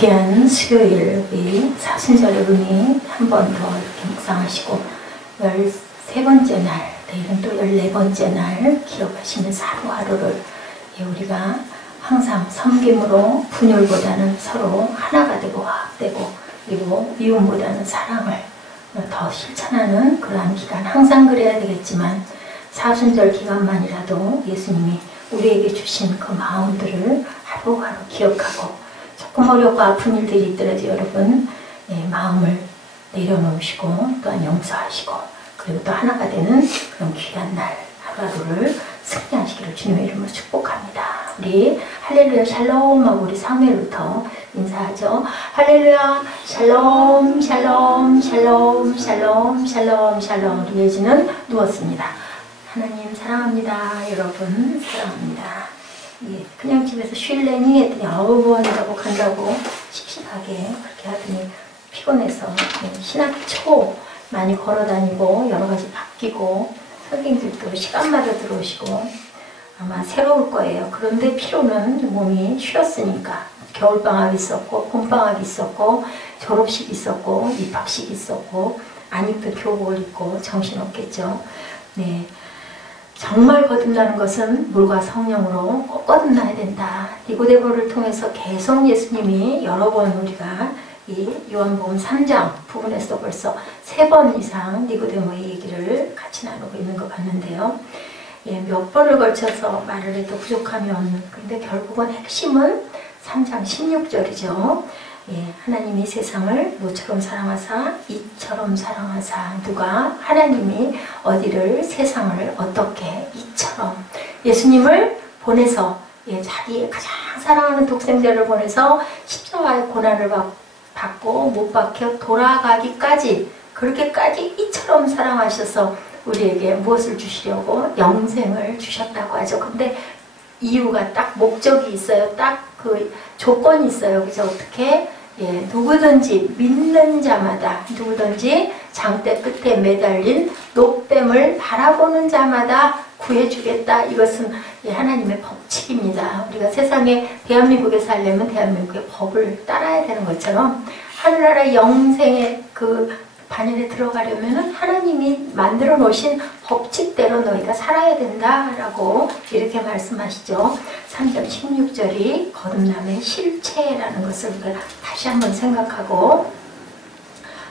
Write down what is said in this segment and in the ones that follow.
귀한 수요일 우리 사순절의 의미 한 번 더 이렇게 묵상하시고 13번째 날, 내일은 또 14번째 날 기억하시면서 하루하루를 우리가 항상 섬김으로 분열보다는 서로 하나가 되고 화합되고 그리고 미움보다는 사랑을 더 실천하는 그러한 기간, 항상 그래야 되겠지만 사순절 기간만이라도 예수님이 우리에게 주신 그 마음들을 하루하루 기억하고 조금 어렵고 아픈 일들이 있더라도 여러분 마음을 내려놓으시고 또한 용서하시고 그리고 또 하나가 되는 그런 귀한 날 하루하루를 승리하시기를 주님의 이름으로 축복합니다. 우리 할렐루야 샬롬 하고 우리 사무엘부터 인사하죠. 할렐루야 샬롬 샬롬 샬롬 샬롬 샬롬 샬롬. 우리 예지는 누웠습니다. 하나님 사랑합니다. 여러분 사랑합니다. 그냥 집에서 쉴래니 했더니 뭐 한다고 간다고 씩씩하게 그렇게 하더니 피곤해서 신학기 초 많이 걸어다니고 여러가지 바뀌고 선생님들도 시간마다 들어오시고 아마 새로울 거예요. 그런데 피로는 몸이 쉬었으니까 겨울방학 있었고 봄방학 있었고 졸업식 있었고 입학식 있었고 안 입던 교복을 입고 정신없겠죠. 네. 정말 거듭나는 것은 물과 성령으로 꼭 거듭나야 된다. 니고데모를 통해서 계속 예수님이 여러 번 우리가 이 요한복음 3장 부분에서 벌써 3번 이상 니고데모의 얘기를 같이 나누고 있는 것 같는데요. 몇 번을 걸쳐서 말을 해도 부족함이 없는, 근데 결국은 핵심은 3장 16절이죠. 하나님이 세상을 무처럼 사랑하사 이처럼 사랑하사. 누가 하나님이 어디를 세상을 어떻게 이처럼 예수님을 보내서 자기의 가장 사랑하는 독생자를 보내서 십자가의 고난을 받고 못 박혀 돌아가기까지 그렇게까지 이처럼 사랑하셔서 우리에게 무엇을 주시려고 영생을 주셨다고 하죠. 근데 이유가 딱 목적이 있어요. 딱 그 조건이 있어요. 그래서 어떻게 누구든지 믿는 자마다 누구든지 장대 끝에 매달린 녹뱀을 바라보는 자마다 구해주겠다. 이것은 하나님의 법칙입니다. 우리가 세상에 대한민국에 살려면 대한민국의 법을 따라야 되는 것처럼 하늘나라 영생의 그 반열에 들어가려면 하나님이 만들어 놓으신 법칙대로 너희가 살아야 된다라고 이렇게 말씀하시죠. 3장 16절이 거듭남의 실체라는 것을 우리가 다시 한번 생각하고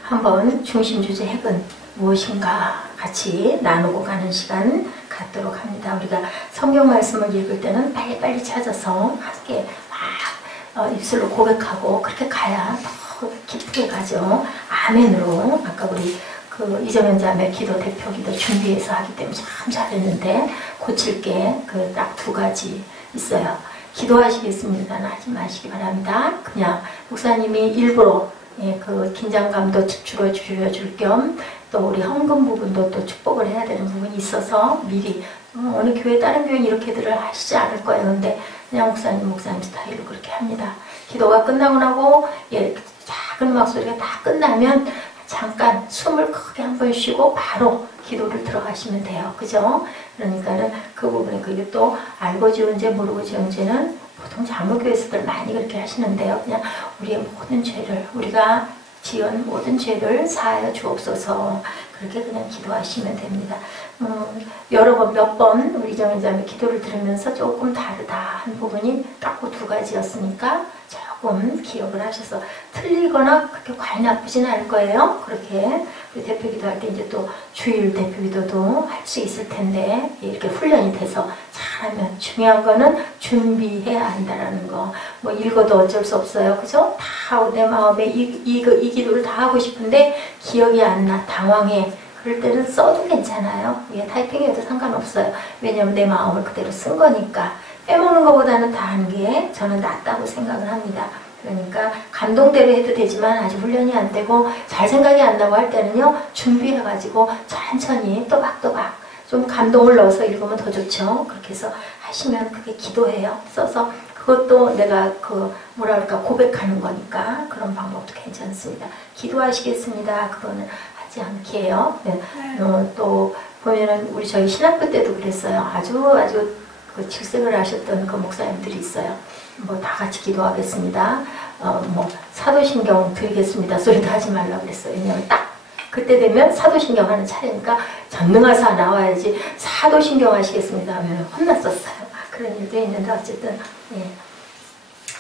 한번 중심주제 핵은 무엇인가 같이 나누고 가는 시간 갖도록 합니다. 우리가 성경 말씀을 읽을 때는 빨리빨리 찾아서 함께 막 입술로 고백하고 그렇게 가야 더 깊게 가죠. 아멘으로 아까 우리 그 이정현 자매 기도 대표 기도 준비해서 하기 때문에 참 잘했는데 고칠 게 그 딱 2가지 있어요. 기도하시겠습니다는 하지 마시기 바랍니다. 그냥 목사님이 일부러 그 긴장감도 줄여줄 겸 또 우리 헌금 부분도 또 축복을 해야 되는 부분이 있어서 미리 어느 교회 다른 교회는 이렇게들을 하시지 않을 거예요. 근데 그냥 목사님 스타일로 그렇게 합니다. 기도가 끝나고 나고 작은 음악 소리가 다 끝나면 잠깐 숨을 크게 한번 쉬고 바로 기도를 들어가시면 돼요. 그죠? 그러니까는 그 부분에 그게 또 알고 지은 죄 모르고 지은 죄는 보통 장로교회에서들 많이 그렇게 하시는데요. 그냥 우리의 모든 죄를 우리가 지은 모든 죄를 사하여 주옵소서 그렇게 그냥 기도하시면 됩니다. 여러 번 몇 번 우리 정의자매 기도를 들으면서 조금 다르다 한 부분이 딱 그 2가지였으니까 조금 기억을 하셔서 틀리거나 그렇게 과히 나쁘진 않을 거예요. 그렇게 우리 대표기도 할 때 이제 또 주일 대표기도도 할 수 있을 텐데 이렇게 훈련이 돼서 잘하면 중요한 거는 준비해야 한다라는 거. 뭐 읽어도 어쩔 수 없어요. 그죠? 다 내 마음에 이 기도를 다 하고 싶은데 기억이 안 나. 당황해. 그럴 때는 써도 괜찮아요. 타이핑해도 상관없어요. 왜냐면 내 마음을 그대로 쓴 거니까. 빼먹는 것보다는 다 하는 게 저는 낫다고 생각을 합니다. 그러니까 감동대로 해도 되지만 아직 훈련이 안 되고 잘 생각이 안 나고 할 때는요. 준비해가지고 천천히 또박또박 좀 감동을 넣어서 읽으면 더 좋죠. 그렇게 해서 하시면 그게 기도해요. 써서 그것도 내가 고백하는 거니까 그런 방법도 괜찮습니다. 기도하시겠습니다. 그거는 하지 않게요. 또 보면은 우리 저희 신학교 때도 그랬어요. 아주 그 질색을 하셨던 그 목사님들이 있어요. 뭐 다 같이 기도하겠습니다. 뭐 사도신경 드리겠습니다. 소리도 하지 말라고 그랬어요. 왜냐면 딱 그때 되면 사도신경 하는 차례니까 전능하사 나와야지 사도신경 하시겠습니다 하면 혼났었어요. 그런 일도 있는데 어쨌든 예.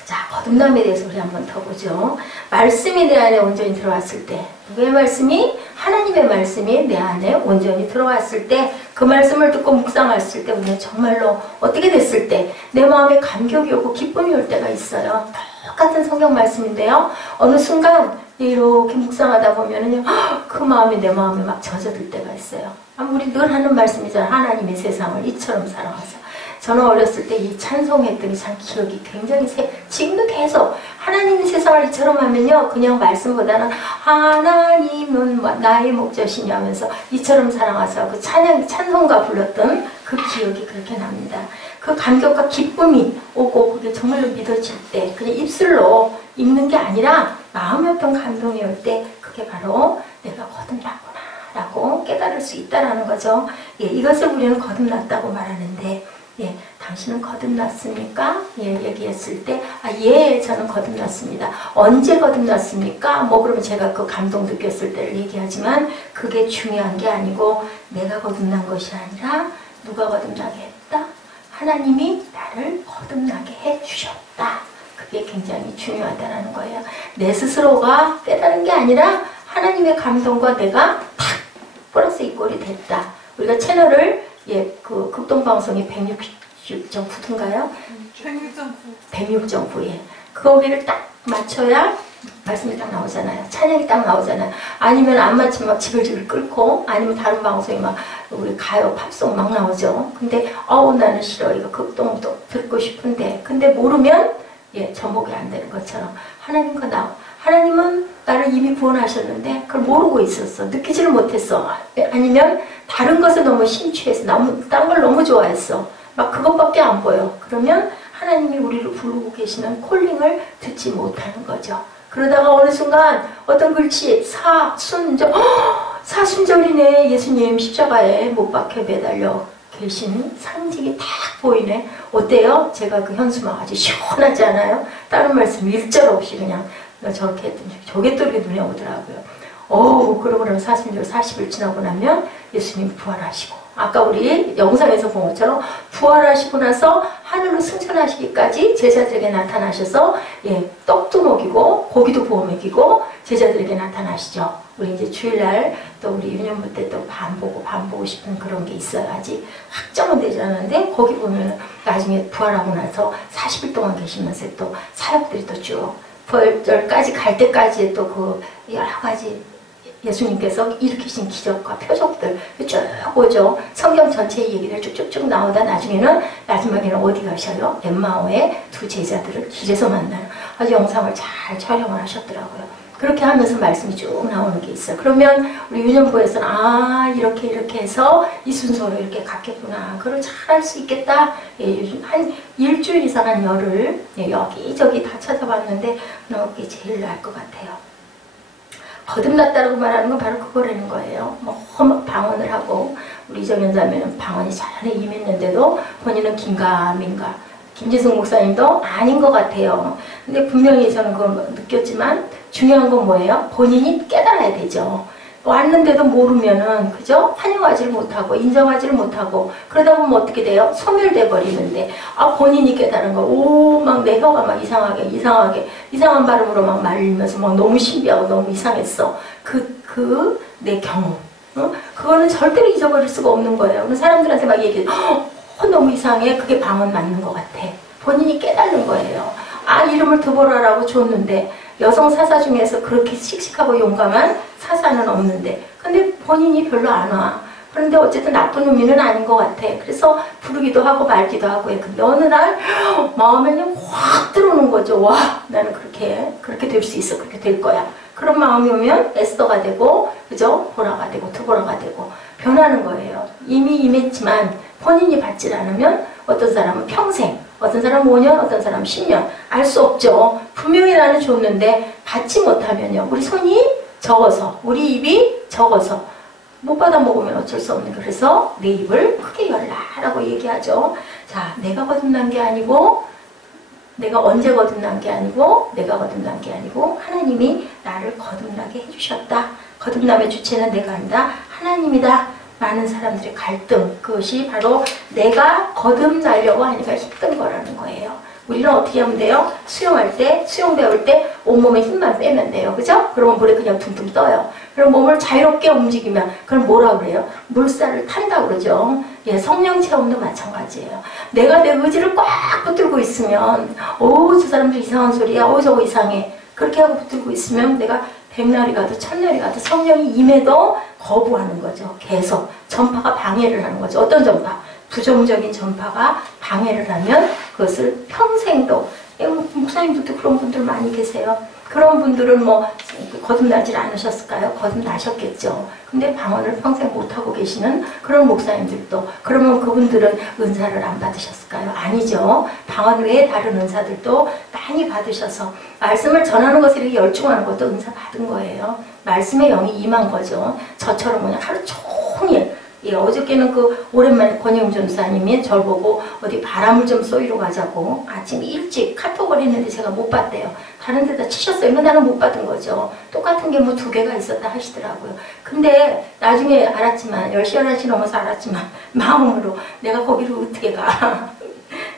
자, 거듭남에 대해서 우리 한번 더 보죠. 말씀이 내 안에 온전히 들어왔을 때, 누구의 말씀이? 하나님의 말씀이 내 안에 온전히 들어왔을 때, 그 말씀을 듣고 묵상했을 때, 우리는 정말로 어떻게 됐을 때, 내 마음에 감격이 오고 기쁨이 올 때가 있어요. 똑같은 성경 말씀인데요. 어느 순간 이렇게 묵상하다 보면은요, 그 마음이 내 마음에 막 젖어들 때가 있어요. 우리 늘 하는 말씀이잖아요. 하나님의 세상을 이처럼 사랑하사. 저는 어렸을 때 이 찬송했더니 참 기억이 굉장히 지금도 계속 하나님 세상을 이처럼 하면요 그냥 말씀보다는 하나님은 나의 목젖이냐 하면서 이처럼 사랑하사 그 찬송가 불렀던 그 기억이 그렇게 납니다. 그 감격과 기쁨이 오고 그게 정말로 믿어질 때 그냥 입술로 읽는 게 아니라 마음의 어떤 감동이 올 때 그게 바로 내가 거듭났구나 라고 깨달을 수 있다는 거죠. 예, 이것을 우리는 거듭났다고 말하는데 예, 당신은 거듭났습니까? 예, 얘기했을 때, 예, 저는 거듭났습니다. 언제 거듭났습니까? 뭐, 그러면 제가 그 감동 느꼈을 때를 얘기하지만, 그게 중요한 게 아니고, 내가 거듭난 것이 아니라, 누가 거듭나게 했다? 하나님이 나를 거듭나게 해 주셨다. 그게 굉장히 중요하다는 거예요. 내 스스로가 깨달은 게 아니라, 하나님의 감동과 내가 탁! 플러스 이꼴이 됐다. 우리가 채널을 예, 그 극동방송이 160.9인가요? 106.9. 예. 거기를 딱 맞춰야 말씀이 딱 나오잖아요. 찬양이 딱 나오잖아요. 아니면 안 맞추면 막 지글지글 끓고, 아니면 다른 방송이 막 우리 가요, 팝송 막 나오죠. 근데 나는 싫어. 이거 극동도 듣고 싶은데. 근데 모르면 예, 접목이 안 되는 것처럼 하나님과 하나님은 나를 이미 구원하셨는데 그걸 모르고 있었어. 느끼지를 못했어. 아니면 다른 것에 너무 심취해서 딴 걸 너무 좋아했어. 막 그것밖에 안 보여. 그러면 하나님이 우리를 부르고 계시는 콜링을 듣지 못하는 거죠. 그러다가 어느 순간 어떤 글씨 사순절이네. 예수님 십자가에 못 박혀 매달려 계신 상징이 딱 보이네. 어때요? 제가 그 현수막 아주 시원하지 않아요? 다른 말씀 일절 없이 그냥 저렇게 했더니 저게 또 이렇게 눈에 오더라고요. 그러고 나면 40일 지나고 나면 예수님 부활하시고 아까 우리 영상에서 본 것처럼 부활하시고 나서 하늘로 승천하시기까지 제자들에게 나타나셔서 예, 떡도 먹이고 고기도 구워 먹이고 제자들에게 나타나시죠. 우리 이제 주일날 또 우리 유년부 때 또 반 보고 싶은 그런 게 있어요. 아직 확정은 되지 않았는데 거기 보면 나중에 부활하고 나서 40일 동안 계시면서 또 사역들이 또 쭉 부활절까지 갈 때까지 또 그 여러 가지 예수님께서 일으키신 기적과 표적들 쭉 오죠. 성경 전체의 얘기를 쭉쭉쭉 나오다 마지막에는 어디 가셔요? 엠마오의 두 제자들을 길에서 만나는 아주 영상을 잘 촬영을 하셨더라고요. 그렇게 하면서 말씀이 쭉 나오는 게 있어요. 그러면 우리 유년부에서는 이렇게 해서 이 순서로 이렇게 갔겠구나. 그걸 잘 할 수 있겠다. 예, 한 일주일 이상 한 열흘 예, 여기저기 다 찾아봤는데 그게 제일 나을 것 같아요. 거듭났다고 말하는 건 바로 그거라는 거예요. 막 방언을 하고 우리 이정현 자매는 방언이 잘해 임했는데도 본인은 긴가민가. 김지승 목사님도 아닌 것 같아요. 근데 분명히 저는 그걸 느꼈지만 중요한 건 뭐예요? 본인이 깨달아야 되죠. 왔는데도 모르면은 그죠? 환영하지를 못하고 인정하지를 못하고 그러다 보면 어떻게 돼요? 소멸돼 버리는데 본인이 깨달은 거 막 내 혀가 막 이상한 발음으로 막 말리면서 막 너무 신비하고 너무 이상했어. 내 경험 그거는 절대로 잊어버릴 수가 없는 거예요. 그래서 사람들한테 막 얘기해 너무 이상해. 그게 방언 맞는 것 같아. 본인이 깨달는 거예요. 이름을 드보라라고 줬는데 여성 사사 중에서 그렇게 씩씩하고 용감한 사사는 없는데 근데 본인이 별로 안 와. 그런데 어쨌든 나쁜 의미는 아닌 것 같아. 그래서 부르기도 하고 말기도 하고 해. 근데 어느 날 마음에 그냥 확 들어오는 거죠. 와 나는 그렇게 될 수 있어. 그렇게 될 거야. 그런 마음이 오면 에스더가 되고 그죠? 보라가 되고 드보라가 되고 변하는 거예요. 이미 임했지만 본인이 받질 않으면 어떤 사람은 평생 어떤 사람은 5년, 어떤 사람은 10년 알 수 없죠. 분명히 나는 줬는데 받지 못하면요. 우리 손이 적어서 우리 입이 적어서 못 받아 먹으면 어쩔 수 없는 그래서 내 입을 크게 열라라고 얘기하죠. 자, 내가 거듭난 게 아니고 내가 언제 거듭난 게 아니고 내가 거듭난 게 아니고 하나님이 나를 거듭나게 해주셨다. 거듭남의 주체는 내가 아니다. 하나님이다. 많은 사람들의 갈등, 그것이 바로 내가 거듭나려고 하니까 힘든 거라는 거예요. 우리는 어떻게 하면 돼요? 수영할 때, 수영 배울 때 온몸에 힘만 빼면 돼요. 그죠? 그러면 물에 그냥 둥둥 떠요. 그럼 몸을 자유롭게 움직이면 그럼 뭐라 그래요? 물살을 탄다고 그러죠. 예, 성령 체험도 마찬가지예요. 내가 내 의지를 꽉 붙들고 있으면 저 사람들 이상한 소리야. 저거 이상해. 그렇게 하고 붙들고 있으면 내가 백날이 가도 천날이 가도 성령이 임해도 거부하는 거죠. 계속 전파가 방해를 하는 거죠. 어떤 전파? 부정적인 전파가 방해를 하면 그것을 평생도, 목사님들도 그런 분들 많이 계세요. 그런 분들은 뭐 거듭나질 않으셨을까요? 거듭나셨겠죠. 근데 방언을 평생 못하고 계시는 그런 목사님들도, 그러면 그분들은 은사를 안 받으셨을까요? 아니죠. 방언 외에 다른 은사들도 많이 받으셔서 말씀을 전하는 것에 이렇게 열중하는 것도 은사 받은 거예요. 말씀의 영이 임한 거죠. 저처럼 그냥 하루 종일, 예, 어저께는 오랜만에 권영 전사님이 저를 보고 어디 바람을 좀 쏘이러 가자고 아침 일찍 카톡을 했는데 제가 못 봤대요. 다른 데다 치셨어요. 근데 나는 못 받은 거죠. 똑같은 게 뭐 2개가 있었다 하시더라고요. 근데 나중에 알았지만, 10시, 11시 넘어서 알았지만, 마음으로 내가 거기를 어떻게 가.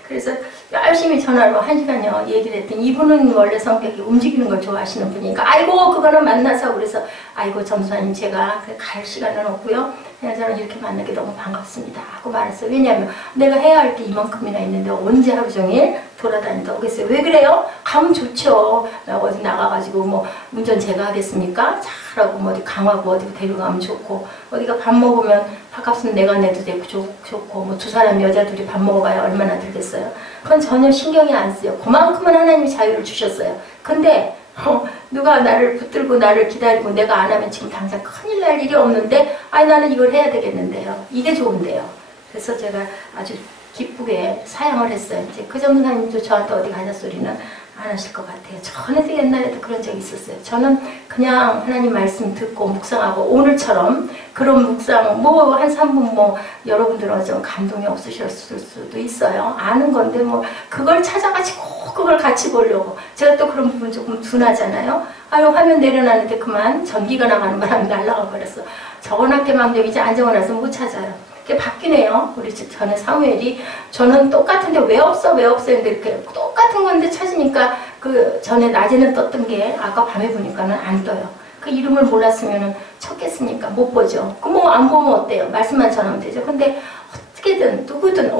그래서 열심히 전화로 1시간여 얘기를 했더니 이분은 원래 성격이 움직이는 걸 좋아하시는 분이니까 아이고 그거는 만나서 그래서 아이고 전수사님 제가 갈 시간은 없고요. 그냥 저는 이렇게 만나게 너무 반갑습니다 하고 말했어요. 왜냐하면 내가 해야 할 게 이만큼이나 있는데 언제 하루 종일 돌아다닌다고 그랬어요. 왜 그래요? 가면 좋죠. 어디 나가가지고 뭐 운전 제가 하겠습니까? 잘하고 뭐 어디 강화고 어디 데려가면 좋고 어디가 밥 먹으면 밥값은 내가 내도 되고 좋고 뭐 2사람 여자들이 밥 먹어봐야 얼마나 들겠어요. 그건 전혀 신경이 안 쓰여. 그만큼은 하나님이 자유를 주셨어요. 근데 누가 나를 붙들고 나를 기다리고 내가 안 하면 지금 당장 큰일 날 일이 없는데 나는 이걸 해야 되겠는데요. 이게 좋은데요. 그래서 제가 아주 기쁘게 사양을 했어요. 이제 그 전무사님도 저한테 어디 가자 소리는 안 하실 것 같아요. 전에도 옛날에도 그런 적이 있었어요. 저는 그냥 하나님 말씀 듣고 묵상하고 오늘처럼 그런 묵상 뭐 한 3분 뭐 여러분들은 좀 감동이 없으셨을 수도 있어요. 아는 건데 뭐 그걸 찾아가지고 그걸 같이 보려고 제가 또 그런 부분 조금 둔하잖아요. 화면 내려놨는데 그만 전기가 나가는 바람에 날아가 버렸어. 적어놨게만 되면 이제 안정어놔서 못 찾아요. 그게 바뀌네요. 우리 집 전에 사무엘이 저는 똑같은데 왜 없어 했는데 이렇게 똑같은 건데 찾으니까 그 전에 낮에는 떴던 게 아까 밤에 보니까는 안 떠요. 그 이름을 몰랐으면 쳤겠습니까? 못 보죠. 그 뭐 안 보면 어때요? 말씀만 전하면 되죠. 근데 어떻게든 누구든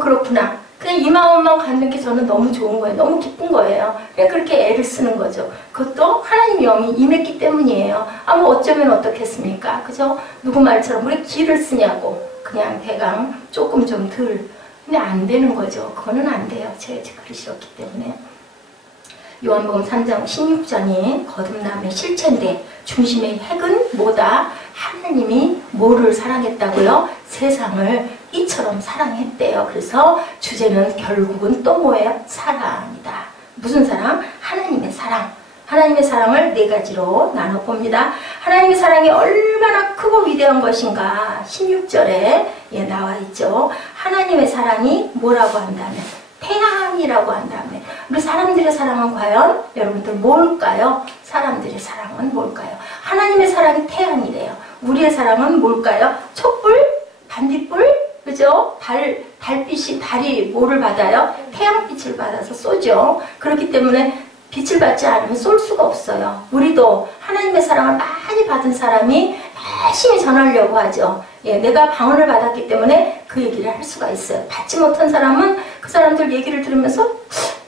그렇구나. 그냥 이 마음만 갖는 게 저는 너무 좋은 거예요. 너무 기쁜 거예요. 그냥 그렇게 애를 쓰는 거죠. 그것도 하나님 영이 임했기 때문이에요. 뭐 어쩌면 어떻겠습니까? 그죠? 누구 말처럼 왜 기를 쓰냐고. 그냥 대강 조금 좀 덜. 근데 안 되는 거죠. 그거는 안 돼요. 제 그릇이었기 때문에. 요한복음 3장 16장이 거듭남의 실체인데 중심의 핵은 뭐다? 하나님이 뭐를 사랑했다고요? 세상을 이처럼 사랑했대요. 그래서 주제는 결국은 또 뭐예요? 사랑이다. 무슨 사랑? 하나님의 사랑. 하나님의 사랑을 4가지로 나눠봅니다. 하나님의 사랑이 얼마나 크고 위대한 것인가 16절에 나와 있죠. 하나님의 사랑이 뭐라고 한다면 태양이라고 한다면 우리 사람들의 사랑은 과연 여러분들 뭘까요? 사람들의 사랑은 뭘까요? 하나님의 사랑이 태양이래요. 우리의 사랑은 뭘까요? 촛불? 반딧불? 그죠? 달빛이 달이 뭐를 받아요? 태양빛을 받아서 쏘죠. 그렇기 때문에 빛을 받지 않으면 쏠 수가 없어요. 우리도 하나님의 사랑을 많이 받은 사람이 열심히 전하려고 하죠. 내가 방언을 받았기 때문에 그 얘기를 할 수가 있어요. 받지 못한 사람은 그 사람들 얘기를 들으면서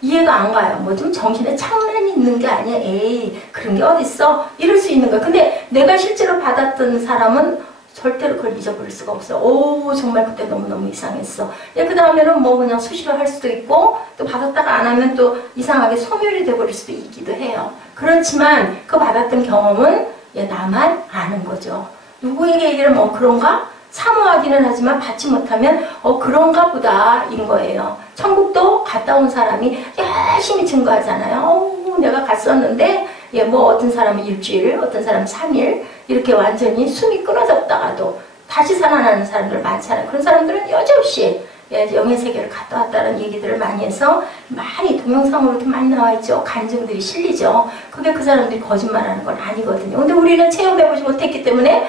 이해가 안 가요. 뭐 좀 정신에 착란이 있는 게 아니야. 에이 그런 게 어딨어? 이럴 수 있는 거야. 근데 내가 실제로 받았던 사람은 절대로 그걸 잊어버릴 수가 없어요. 정말 그때 너무너무 이상했어. 그 다음에는 뭐 그냥 수시로 할 수도 있고 또 받았다가 안 하면 또 이상하게 소멸이 돼버릴 수도 있기도 해요. 그렇지만 그 받았던 경험은 나만 아는 거죠. 누구에게 얘기를 그런가? 사모하기는 하지만 받지 못하면 그런가 보다 인 거예요. 천국도 갔다 온 사람이 열심히 증거하잖아요. 내가 갔었는데 뭐 어떤 사람은 일주일, 어떤 사람은 3일 이렇게 완전히 숨이 끊어졌다가도 다시 살아나는 사람들 많잖아요. 그런 사람들은 여지없이 예, 영의 세계를 갔다 왔다는 얘기들을 많이 해서 많이 동영상으로도 많이 나와 있죠. 간증들이 실리죠. 그게 그 사람들이 거짓말하는 건 아니거든요. 근데 우리는 체험해보지 못했기 때문에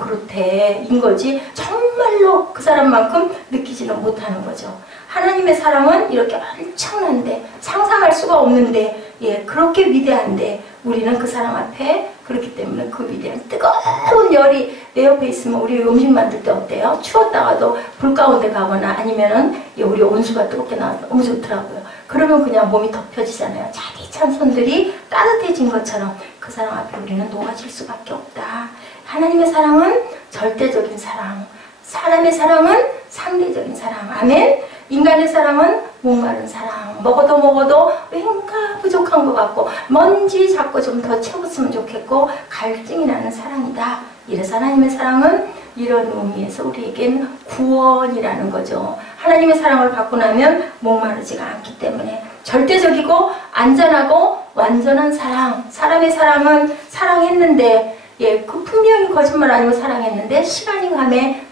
그렇대 인 거지 정말로 그 사람만큼 느끼지는 못하는 거죠. 하나님의 사랑은 이렇게 엄청난데 상상할 수가 없는데 예, 그렇게 위대한데 우리는 그 사랑 앞에 그렇기 때문에 그 위대한 뜨거운 열이 내 옆에 있으면 우리 음식 만들 때 어때요? 추웠다가도 불 가운데 가거나 아니면은 우리 온수가 뜨겁게 나와서 너무 좋더라고요. 그러면 그냥 몸이 덮여지잖아요. 차디찬 손들이 따뜻해진 것처럼 그 사랑 앞에 우리는 녹아질 수밖에 없다. 하나님의 사랑은 절대적인 사랑, 사람의 사랑은 상대적인 사랑. 아멘. 인간의 사랑은 목마른 사랑. 먹어도 뭔가 부족한 것 같고 먼지 자꾸 좀 더 채웠으면 좋겠고 갈증이 나는 사랑이다. 이래서 하나님의 사랑은 이런 의미에서 우리에겐 구원이라는 거죠. 하나님의 사랑을 받고 나면 목마르지가 않기 때문에 절대적이고 안전하고 완전한 사랑. 사람의 사랑은 사랑했는데 예, 그 분명히 거짓말 아니고 사랑했는데 시간이 가면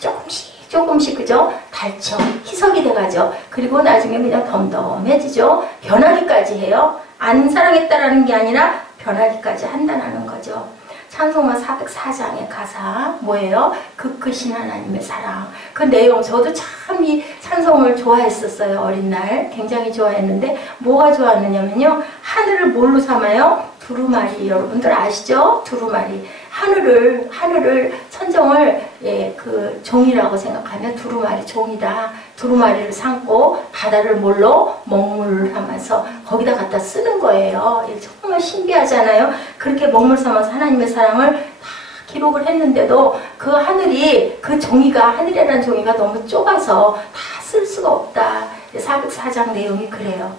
조금씩 그죠? 닳죠. 희석이 돼가죠. 그리고 나중에 그냥 덤덤해지죠. 변하기까지 해요. 안 사랑했다라는 게 아니라 변하기까지 한다는 거죠. 찬송가 404장의 가사 뭐예요? 그 크신 하나님의 사랑. 그 내용 저도 참 이 찬송을 좋아했었어요. 어린 날 굉장히 좋아했는데 뭐가 좋았느냐면요. 하늘을 뭘로 삼아요? 두루마리. 여러분들 아시죠? 두루마리. 하늘을 천정을 예, 그 종이라고 생각하면 두루마리 종이다. 두루마리를 삼고 바다를 뭘로? 먹물 삼아서 거기다 갖다 쓰는 거예요. 정말 신비하잖아요. 그렇게 먹물 삼아서 하나님의 사랑을 다 기록을 했는데도 그 하늘이 그 종이가 하늘이라는 종이가 너무 좁아서 다 쓸 수가 없다. 404장 내용이 그래요.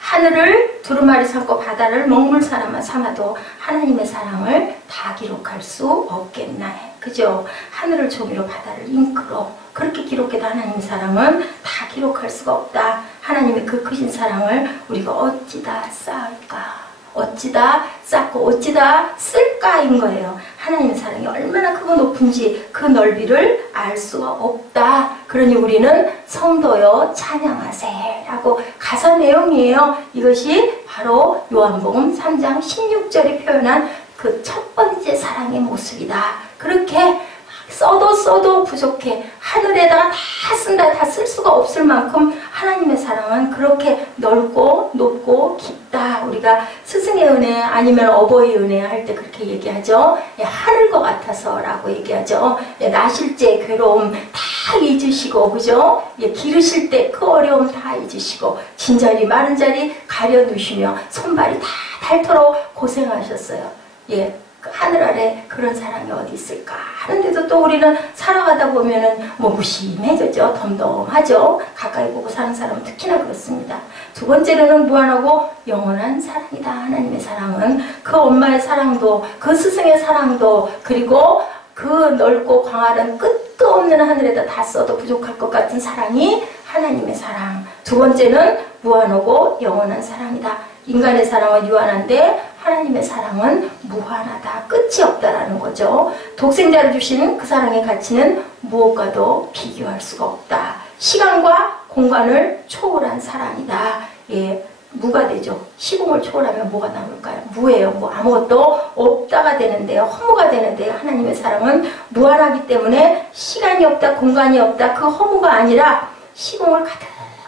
하늘을 두루마리 삼고 바다를 먹물 삼아도 하나님의 사랑을 다 기록할 수 없겠나. 그죠? 하늘을 종이로 바다를 잉크로 그렇게 기록해도 하나님의 사랑은 다 기록할 수가 없다. 하나님의 그 크신 사랑을 우리가 어찌다 쌓을까? 어찌다 쌓고 어찌다 쓸까인 거예요. 하나님의 사랑이 얼마나 크고 높은지 그 넓이를 알 수가 없다. 그러니 우리는 성도여 찬양하세 라고 가사 내용이에요. 이것이 바로 요한복음 3장 16절에 표현한 그 첫 번째 사랑의 모습이다. 그렇게 써도 부족해. 하늘에다가 다 쓴다. 다 쓸 수가 없을 만큼 하나님의 사랑은 그렇게 넓고 높고 깊다. 우리가 스승의 은혜 아니면 어버이 은혜 할 때 그렇게 얘기하죠. 예, 하늘과 같아서 라고 얘기하죠. 예, 나실 때 괴로움 다 잊으시고 그죠? 예, 기르실 때 그 어려움 다 잊으시고 진자리 마른 자리 가려 두시며 손발이 다 닳도록 고생하셨어요. 예. 하늘 아래 그런 사랑이 어디 있을까 하는데도 또 우리는 살아가다 보면은 뭐 무심해졌죠. 덤덤하죠. 가까이 보고 사는 사람은 특히나 그렇습니다. 두 번째로는 무한하고 영원한 사랑이다. 하나님의 사랑은 그 엄마의 사랑도 그 스승의 사랑도 그리고 그 넓고 광활한 끝도 없는 하늘에다 다 써도 부족할 것 같은 사랑이 하나님의 사랑. 두 번째는 무한하고 영원한 사랑이다. 인간의 사랑은 유한한데 하나님의 사랑은 무한하다. 끝이 없다라는 거죠. 독생자를 주신 그 사랑의 가치는 무엇과도 비교할 수가 없다. 시간과 공간을 초월한 사랑이다. 예, 무가 되죠. 시공을 초월하면 뭐가 남을까요? 무예요. 뭐 아무것도 없다가 되는데요. 허무가 되는데요. 하나님의 사랑은 무한하기 때문에 시간이 없다, 공간이 없다. 그 허무가 아니라 시공을 가득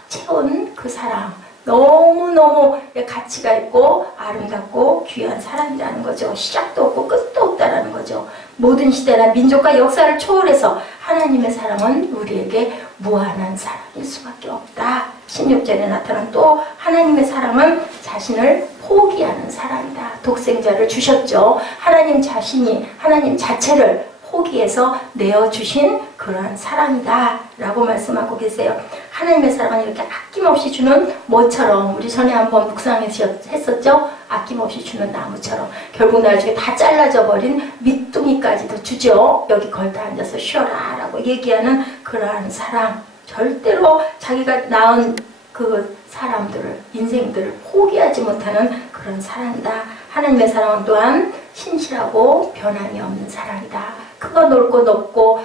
채운 그 사랑. 너무너무 가치가 있고 아름답고 귀한 사랑이라는 거죠. 시작도 없고 끝도 없다라는 거죠. 모든 시대나 민족과 역사를 초월해서 하나님의 사랑은 우리에게 무한한 사랑일 수밖에 없다. 16절에 나타난 또 하나님의 사랑은 자신을 포기하는 사랑이다. 독생자를 주셨죠. 하나님 자신이 하나님 자체를 포기해서 내어주신 그러한 사랑이다 라고 말씀하고 계세요. 하나님의 사랑은 이렇게 아낌없이 주는 뭐처럼 우리 전에 한번 묵상했었죠. 아낌없이 주는 나무처럼 결국 나중에 다 잘라져 버린 밑둥이까지도 주죠. 여기 걸터 앉아서 쉬어라 라고 얘기하는 그러한 사랑. 절대로 자기가 낳은 그 사람들을 인생들을 포기하지 못하는 그런 사랑이다. 하나님의 사랑은 또한 신실하고 변함이 없는 사랑이다. 크고 넓고 높고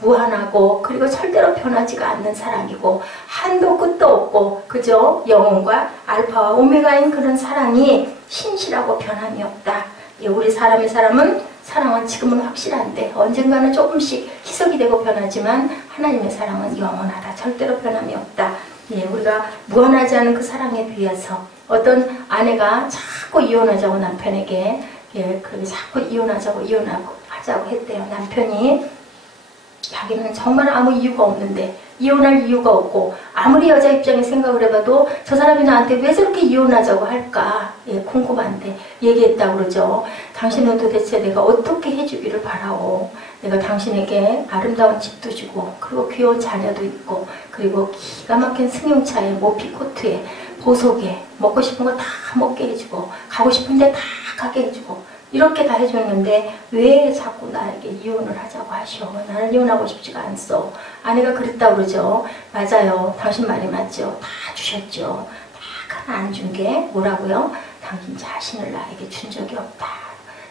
무한하고 그리고 절대로 변하지가 않는 사랑이고 한도 끝도 없고 그죠? 영혼과 알파와 오메가인 그런 사랑이 신실하고 변함이 없다. 예, 우리 사람은 사랑은 지금은 확실한데 언젠가는 조금씩 희석이 되고 변하지만 하나님의 사랑은 영원하다. 절대로 변함이 없다. 예, 우리가 무한하지 않은 그 사랑에 비해서 어떤 아내가 자꾸 이혼하자고 남편에게 그렇게 자꾸 이혼하자고 하자고 했대요. 남편이 자기는 정말 아무 이유가 없는데 이혼할 이유가 없고 아무리 여자 입장에 생각을 해봐도 저 사람이 나한테 왜 저렇게 이혼하자고 할까 궁금한데 얘기했다고 그러죠. 당신은 도대체 내가 어떻게 해주기를 바라오. 내가 당신에게 아름다운 집도 주고 그리고 귀여운 자녀도 있고 그리고 기가 막힌 승용차에 모피 코트에 보석에 먹고 싶은 거 다 먹게 해주고 가고 싶은데 다 가게 해주고 이렇게 다 해줬는데 왜 자꾸 나에게 이혼을 하자고 하시오. 나는 이혼하고 싶지가 않소. 아내가 그랬다고 그러죠. 맞아요. 당신 말이 맞죠. 다 주셨죠. 다 하나 안 준 게 뭐라고요? 당신 자신을 나에게 준 적이 없다.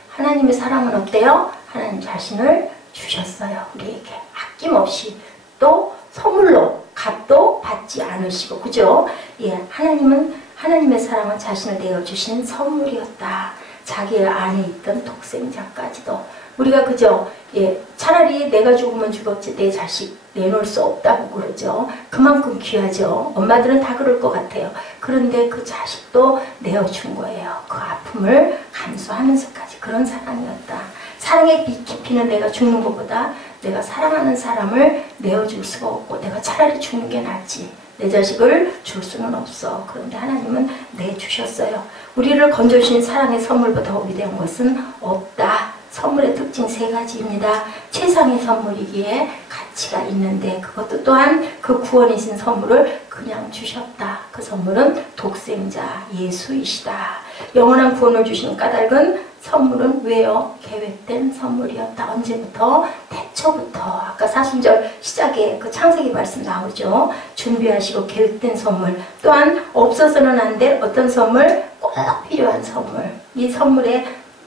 하나님의 사랑은 어때요? 하나님 자신을 주셨어요. 우리에게 아낌없이 또 선물로 값도 받지 않으시고 그죠? 예, 하나님의 사랑은 자신을 내어주신 선물이었다. 자기 안에 있던 독생자까지도 우리가 그죠? 예, 차라리 내가 죽으면 죽었지 내 자식 내놓을 수 없다고 그러죠. 그만큼 귀하죠. 엄마들은 다 그럴 것 같아요. 그런데 그 자식도 내어준 거예요. 그 아픔을 감수하면서까지 그런 사랑이었다. 사랑의 깊이는 내가 죽는 것보다 내가 사랑하는 사람을 내어줄 수가 없고 내가 차라리 죽는 게 낫지. 내 자식을 줄 수는 없어. 그런데 하나님은 내주셨어요. 우리를 건져주신 사랑의 선물보다 위대한 것은 없다. 선물의 특징 3가지입니다. 최상의 선물이기에 가치가 있는데 그것도 또한 그 구원이신 선물을 그냥 주셨다. 그 선물은 독생자 예수이시다. 영원한 구원을 주신 까닭은 선물은 왜요? 계획된 선물이었다. 언제부터? 태초부터. 아까 사순절 시작에 그 창세기 말씀 나오죠. 준비하시고 계획된 선물. 또한 없어서는 안 될 어떤 선물? 꼭 필요한 선물. 이 선물의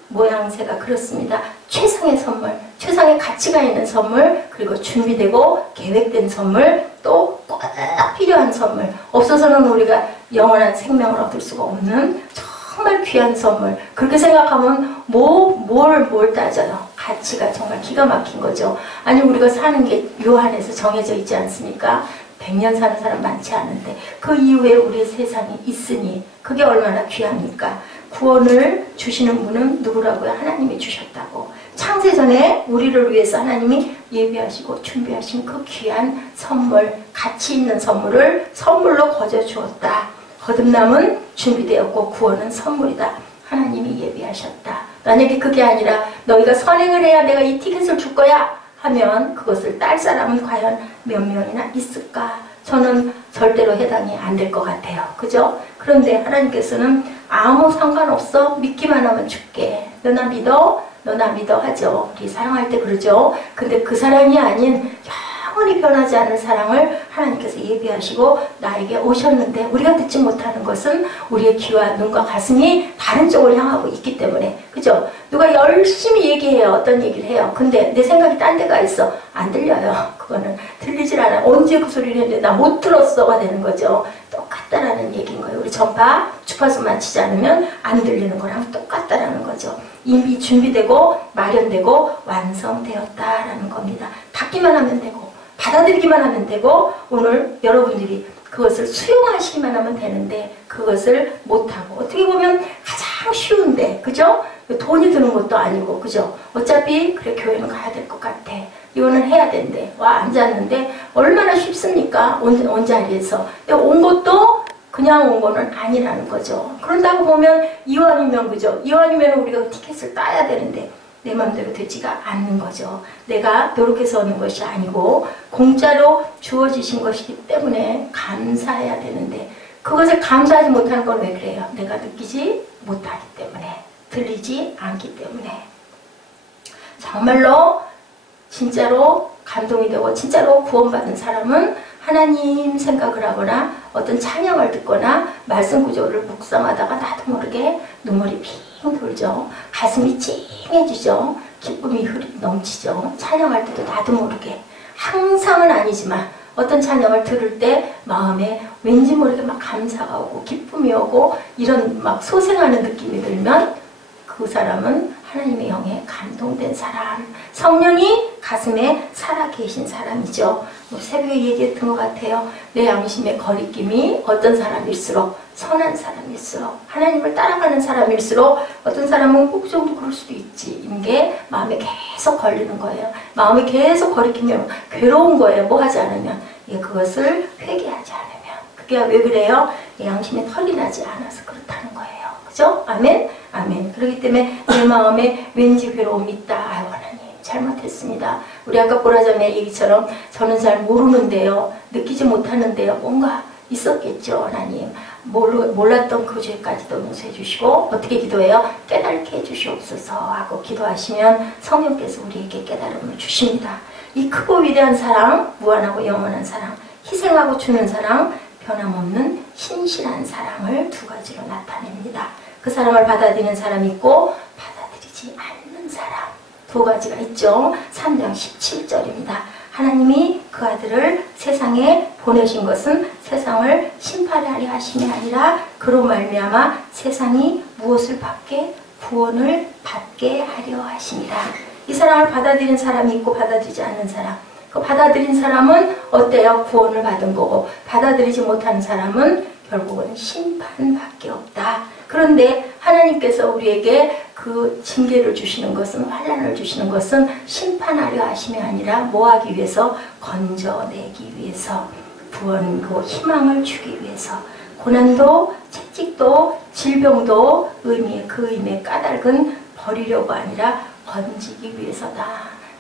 모양새가 그렇습니다. 최상의 선물, 최상의 가치가 있는 선물, 그리고 준비되고 계획된 선물, 또 꼭 필요한 선물. 없어서는 우리가 영원한 생명을 얻을 수가 없는 정말 귀한 선물. 그렇게 생각하면 뭘 따져요. 가치가 정말 기가 막힌 거죠. 아니 우리가 사는 게 요 안에서 정해져 있지 않습니까? 100년 사는 사람 많지 않은데 그 이후에 우리의 세상이 있으니 그게 얼마나 귀합니까? 구원을 주시는 분은 누구라고요? 하나님이 주셨다고. 창세전에 우리를 위해서 하나님이 예비하시고 준비하신 그 귀한 선물, 가치 있는 선물을 선물로 거저 주었다. 거듭남은 준비되었고 구원은 선물이다. 하나님이 예비하셨다. 만약에 그게 아니라 너희가 선행을 해야 내가 이 티켓을 줄 거야 하면 그것을 딸 사람은 과연 몇 명이나 있을까? 저는 절대로 해당이 안 될 것 같아요. 그죠? 그런데 하나님께서는 아무 상관없어. 믿기만 하면 줄게. 너나 믿어 하죠. 우리 사랑할 때 그러죠. 근데 그 사랑이 아닌 영원히 변하지 않는 사랑을 하나님께서 예비하시고 나에게 오셨는데 우리가 듣지 못하는 것은 우리의 귀와 눈과 가슴이 다른 쪽을 향하고 있기 때문에 그죠? 누가 열심히 얘기해요. 어떤 얘기를 해요. 근데 내 생각이 딴 데가 있어. 안 들려요. 그거는 들리질 않아요. 언제 그 소리를 했는데 나 못 들었어가 되는 거죠. 똑같다라는 얘기인 거예요. 우리 전파 주파수만 치지 않으면 안 들리는 거랑 똑같다라는 거죠. 이미 준비되고 마련되고 완성되었다라는 겁니다. 받기만 하면 되고 받아들이기만 하면 되고 오늘 여러분들이 그것을 수용하시기만 하면 되는데 그것을 못하고 어떻게 보면 가장 쉬운데 그죠? 돈이 드는 것도 아니고 그죠? 어차피 그래 교회는 가야 될 것 같아. 이거는 해야 된대. 와 앉았는데 얼마나 쉽습니까? 온 자리에서. 온 것도 그냥 온 거는 아니라는 거죠. 그런다고 보면 이왕이면 그죠? 이왕이면 우리가 티켓을 따야 되는데 내 마음대로 되지가 않는 거죠. 내가 노력해서 얻는 것이 아니고 공짜로 주어지신 것이기 때문에 감사해야 되는데 그것을 감사하지 못하는 건 왜 그래요? 내가 느끼지 못하기 때문에 들리지 않기 때문에 정말로 진짜로 감동이 되고 진짜로 구원받은 사람은 하나님 생각을 하거나 어떤 찬양을 듣거나 말씀 구조를 묵상하다가 나도 모르게 눈물이 핑 돌죠. 가슴이 찡해지죠. 기쁨이 넘치죠. 찬양할 때도 나도 모르게, 항상은 아니지만 어떤 찬양을 들을 때 마음에 왠지 모르게 막 감사가 오고 기쁨이 오고 이런 막 소생하는 느낌이 들면 그 사람은 하나님의 영에 감동된 사람, 성령이 가슴에 살아계신 사람이죠. 뭐 새벽에 얘기했던 것 같아요. 내 양심의 거리낌이 어떤 사람일수록, 선한 사람일수록, 하나님을 따라가는 사람일수록, 어떤 사람은 꼭 정도 그럴 수도 있지, 이게 마음에 계속 걸리는 거예요. 마음에 계속 거리키면 괴로운 거예요. 뭐 하지 않으면. 그것을 회개하지 않으면. 그게 왜 그래요? 양심에 털이 나지 않아서 그렇다는 거예요. 그죠? 아멘? 아멘. 그렇기 때문에 내 마음에 왠지 괴로움이 있다. 아유, 하나님 잘못했습니다. 우리 아까 보라자매 얘기처럼 저는 잘 모르는데요, 느끼지 못하는데요, 뭔가 있었겠죠. 하나님 몰랐던 그 죄까지도 용서해 주시고, 어떻게 기도해요? 깨닫게 해주시옵소서 하고 기도하시면 성령께서 우리에게 깨달음을 주십니다. 이 크고 위대한 사랑, 무한하고 영원한 사랑, 희생하고 주는 사랑, 변함없는 신실한 사랑을 두 가지로 나타냅니다. 그 사랑을 받아들이는 사람이 있고 받아들이지 않는 사람, 두 가지가 있죠. 3장 17절입니다. 하나님이 그 아들을 세상에 보내신 것은 세상을 심판하려 하심이 아니라 그로 말미암아 세상이 무엇을 받게? 구원을 받게 하려 하심이라. 이 사랑을 받아들인 사람이 있고 받아들이지 않는 사람, 그 받아들인 사람은 어때요? 구원을 받은 거고, 받아들이지 못하는 사람은 결국은 심판밖에 없다. 그런데 하나님께서 우리에게 그 징계를 주시는 것은, 환난을 주시는 것은 심판하려 하심이 아니라 뭐 하기 위해서? 건져내기 위해서, 구원과 희망을 주기 위해서. 고난도 채찍도 질병도 그 의미의 까닭은 버리려고 아니라 건지기 위해서다.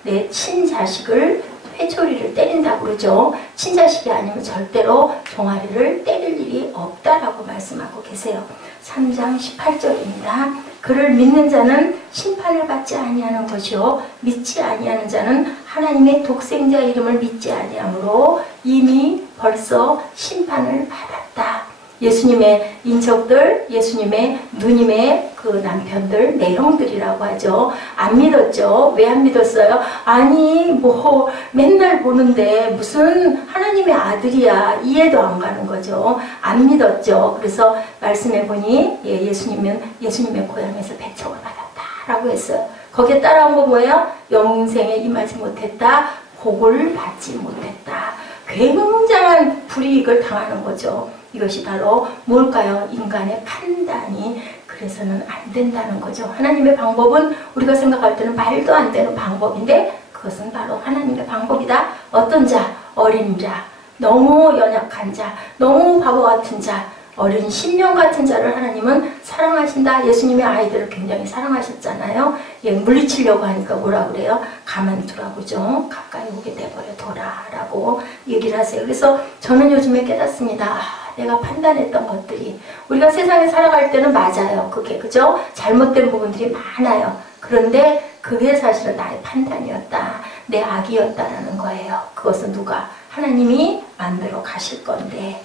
내 친자식을 회초리를 때린다고 그러죠. 친자식이 아니면 절대로 종아리를 때릴 일이 없다라고 말씀하고 계세요. 3장 18절입니다. 그를 믿는 자는 심판을 받지 아니하는 것이요 믿지 아니하는 자는 하나님의 독생자 이름을 믿지 아니하므로 이미 벌써 심판을 받았다. 예수님의 인척들, 예수님의 누님의 그 남편들, 내형들이라고 하죠. 안 믿었죠. 왜 안 믿었어요? 아니 뭐 맨날 보는데 무슨 하나님의 아들이야, 이해도 안 가는 거죠. 안 믿었죠. 그래서 말씀해 보니 예수님의 고향에서 배척을 받았다라고 했어요. 거기에 따라온 거 뭐예요? 영생에 임하지 못했다, 복을 받지 못했다. 굉장한 불이익을 당하는 거죠. 이것이 바로 뭘까요? 인간의 판단이 그래서는 안 된다는 거죠. 하나님의 방법은 우리가 생각할 때는 말도 안 되는 방법인데 그것은 바로 하나님의 방법이다. 어떤 자? 어린 자, 너무 연약한 자, 너무 바보 같은 자, 어린 심령 같은 자를 하나님은 사랑하신다. 예수님의 아이들을 굉장히 사랑하셨잖아요. 물리치려고 하니까 뭐라 그래요? 가만두라고 좀 가까이 오게 내버려둬라 라고 얘기를 하세요. 그래서 저는 요즘에 깨닫습니다. 내가 판단했던 것들이, 우리가 세상에 살아갈 때는 맞아요. 그게 그죠? 잘못된 부분들이 많아요. 그런데 그게 사실은 나의 판단이었다, 내 악이었다라는 거예요. 그것은 누가? 하나님이 만들어 가실 건데,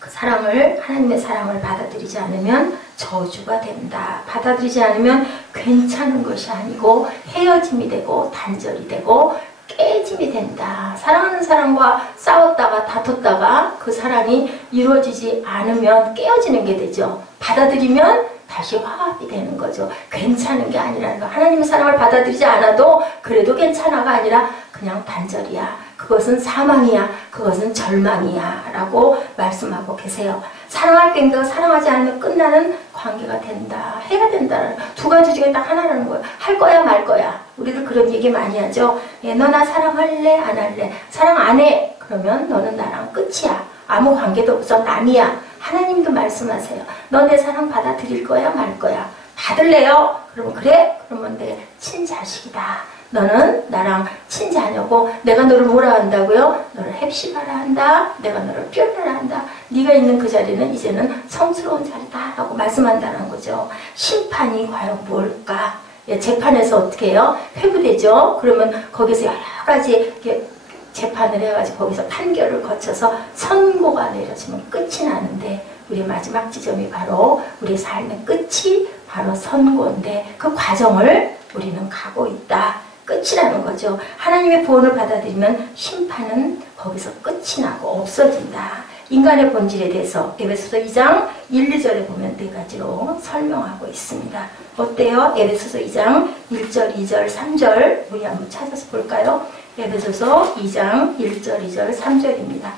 그 사랑을, 하나님의 사랑을 받아들이지 않으면 저주가 된다. 받아들이지 않으면 괜찮은 것이 아니고 헤어짐이 되고 단절이 되고 깨짐이 된다. 사랑하는 사람과 싸웠다가 다퉜다가 그 사랑이 이루어지지 않으면 깨어지는 게 되죠. 받아들이면 다시 화합이 되는 거죠. 괜찮은 게 아니라는 거. 하나님의 사랑을 받아들이지 않아도 그래도 괜찮아가 아니라 그냥 단절이야. 그것은 사망이야. 그것은 절망이야. 라고 말씀하고 계세요. 사랑할 땐도 사랑하지 않으면 끝나는 관계가 된다. 해야 된다. 두 가지 중에 딱 하나라는 거예요. 할 거야 말 거야. 우리도 그런 얘기 많이 하죠. 너 나 사랑할래 안 할래? 사랑 안 해. 그러면 너는 나랑 끝이야. 아무 관계도 없어. 남이야. 하나님도 말씀하세요. 너 내 사랑 받아들일 거야 말 거야? 받을래요? 그러면 그래? 그러면 내 친자식이다. 너는 나랑 친자녀고 내가 너를 뭐라 한다고요? 너를 헵시바라 한다. 내가 너를 뼈라라 한다. 네가 있는 그 자리는 이제는 성스러운 자리다 라고 말씀한다는 거죠. 심판이 과연 뭘까? 재판에서 어떻게 해요? 회부되죠. 그러면 거기서 여러 가지 이렇게 재판을 해가지고 거기서 판결을 거쳐서 선고가 내려지면 끝이 나는데, 우리 마지막 지점이 바로 우리 삶의 끝이 바로 선고인데, 그 과정을 우리는 가고 있다. 끝이라는 거죠. 하나님의 구원을 받아들이면 심판은 거기서 끝이 나고 없어진다. 인간의 본질에 대해서 에베소서 2장 1, 2절에 보면 네 가지로 설명하고 있습니다. 어때요? 에베소서 2장 1절, 2절, 3절 우리 한번 찾아서 볼까요? 에베소서 2장 1절, 2절, 3절입니다.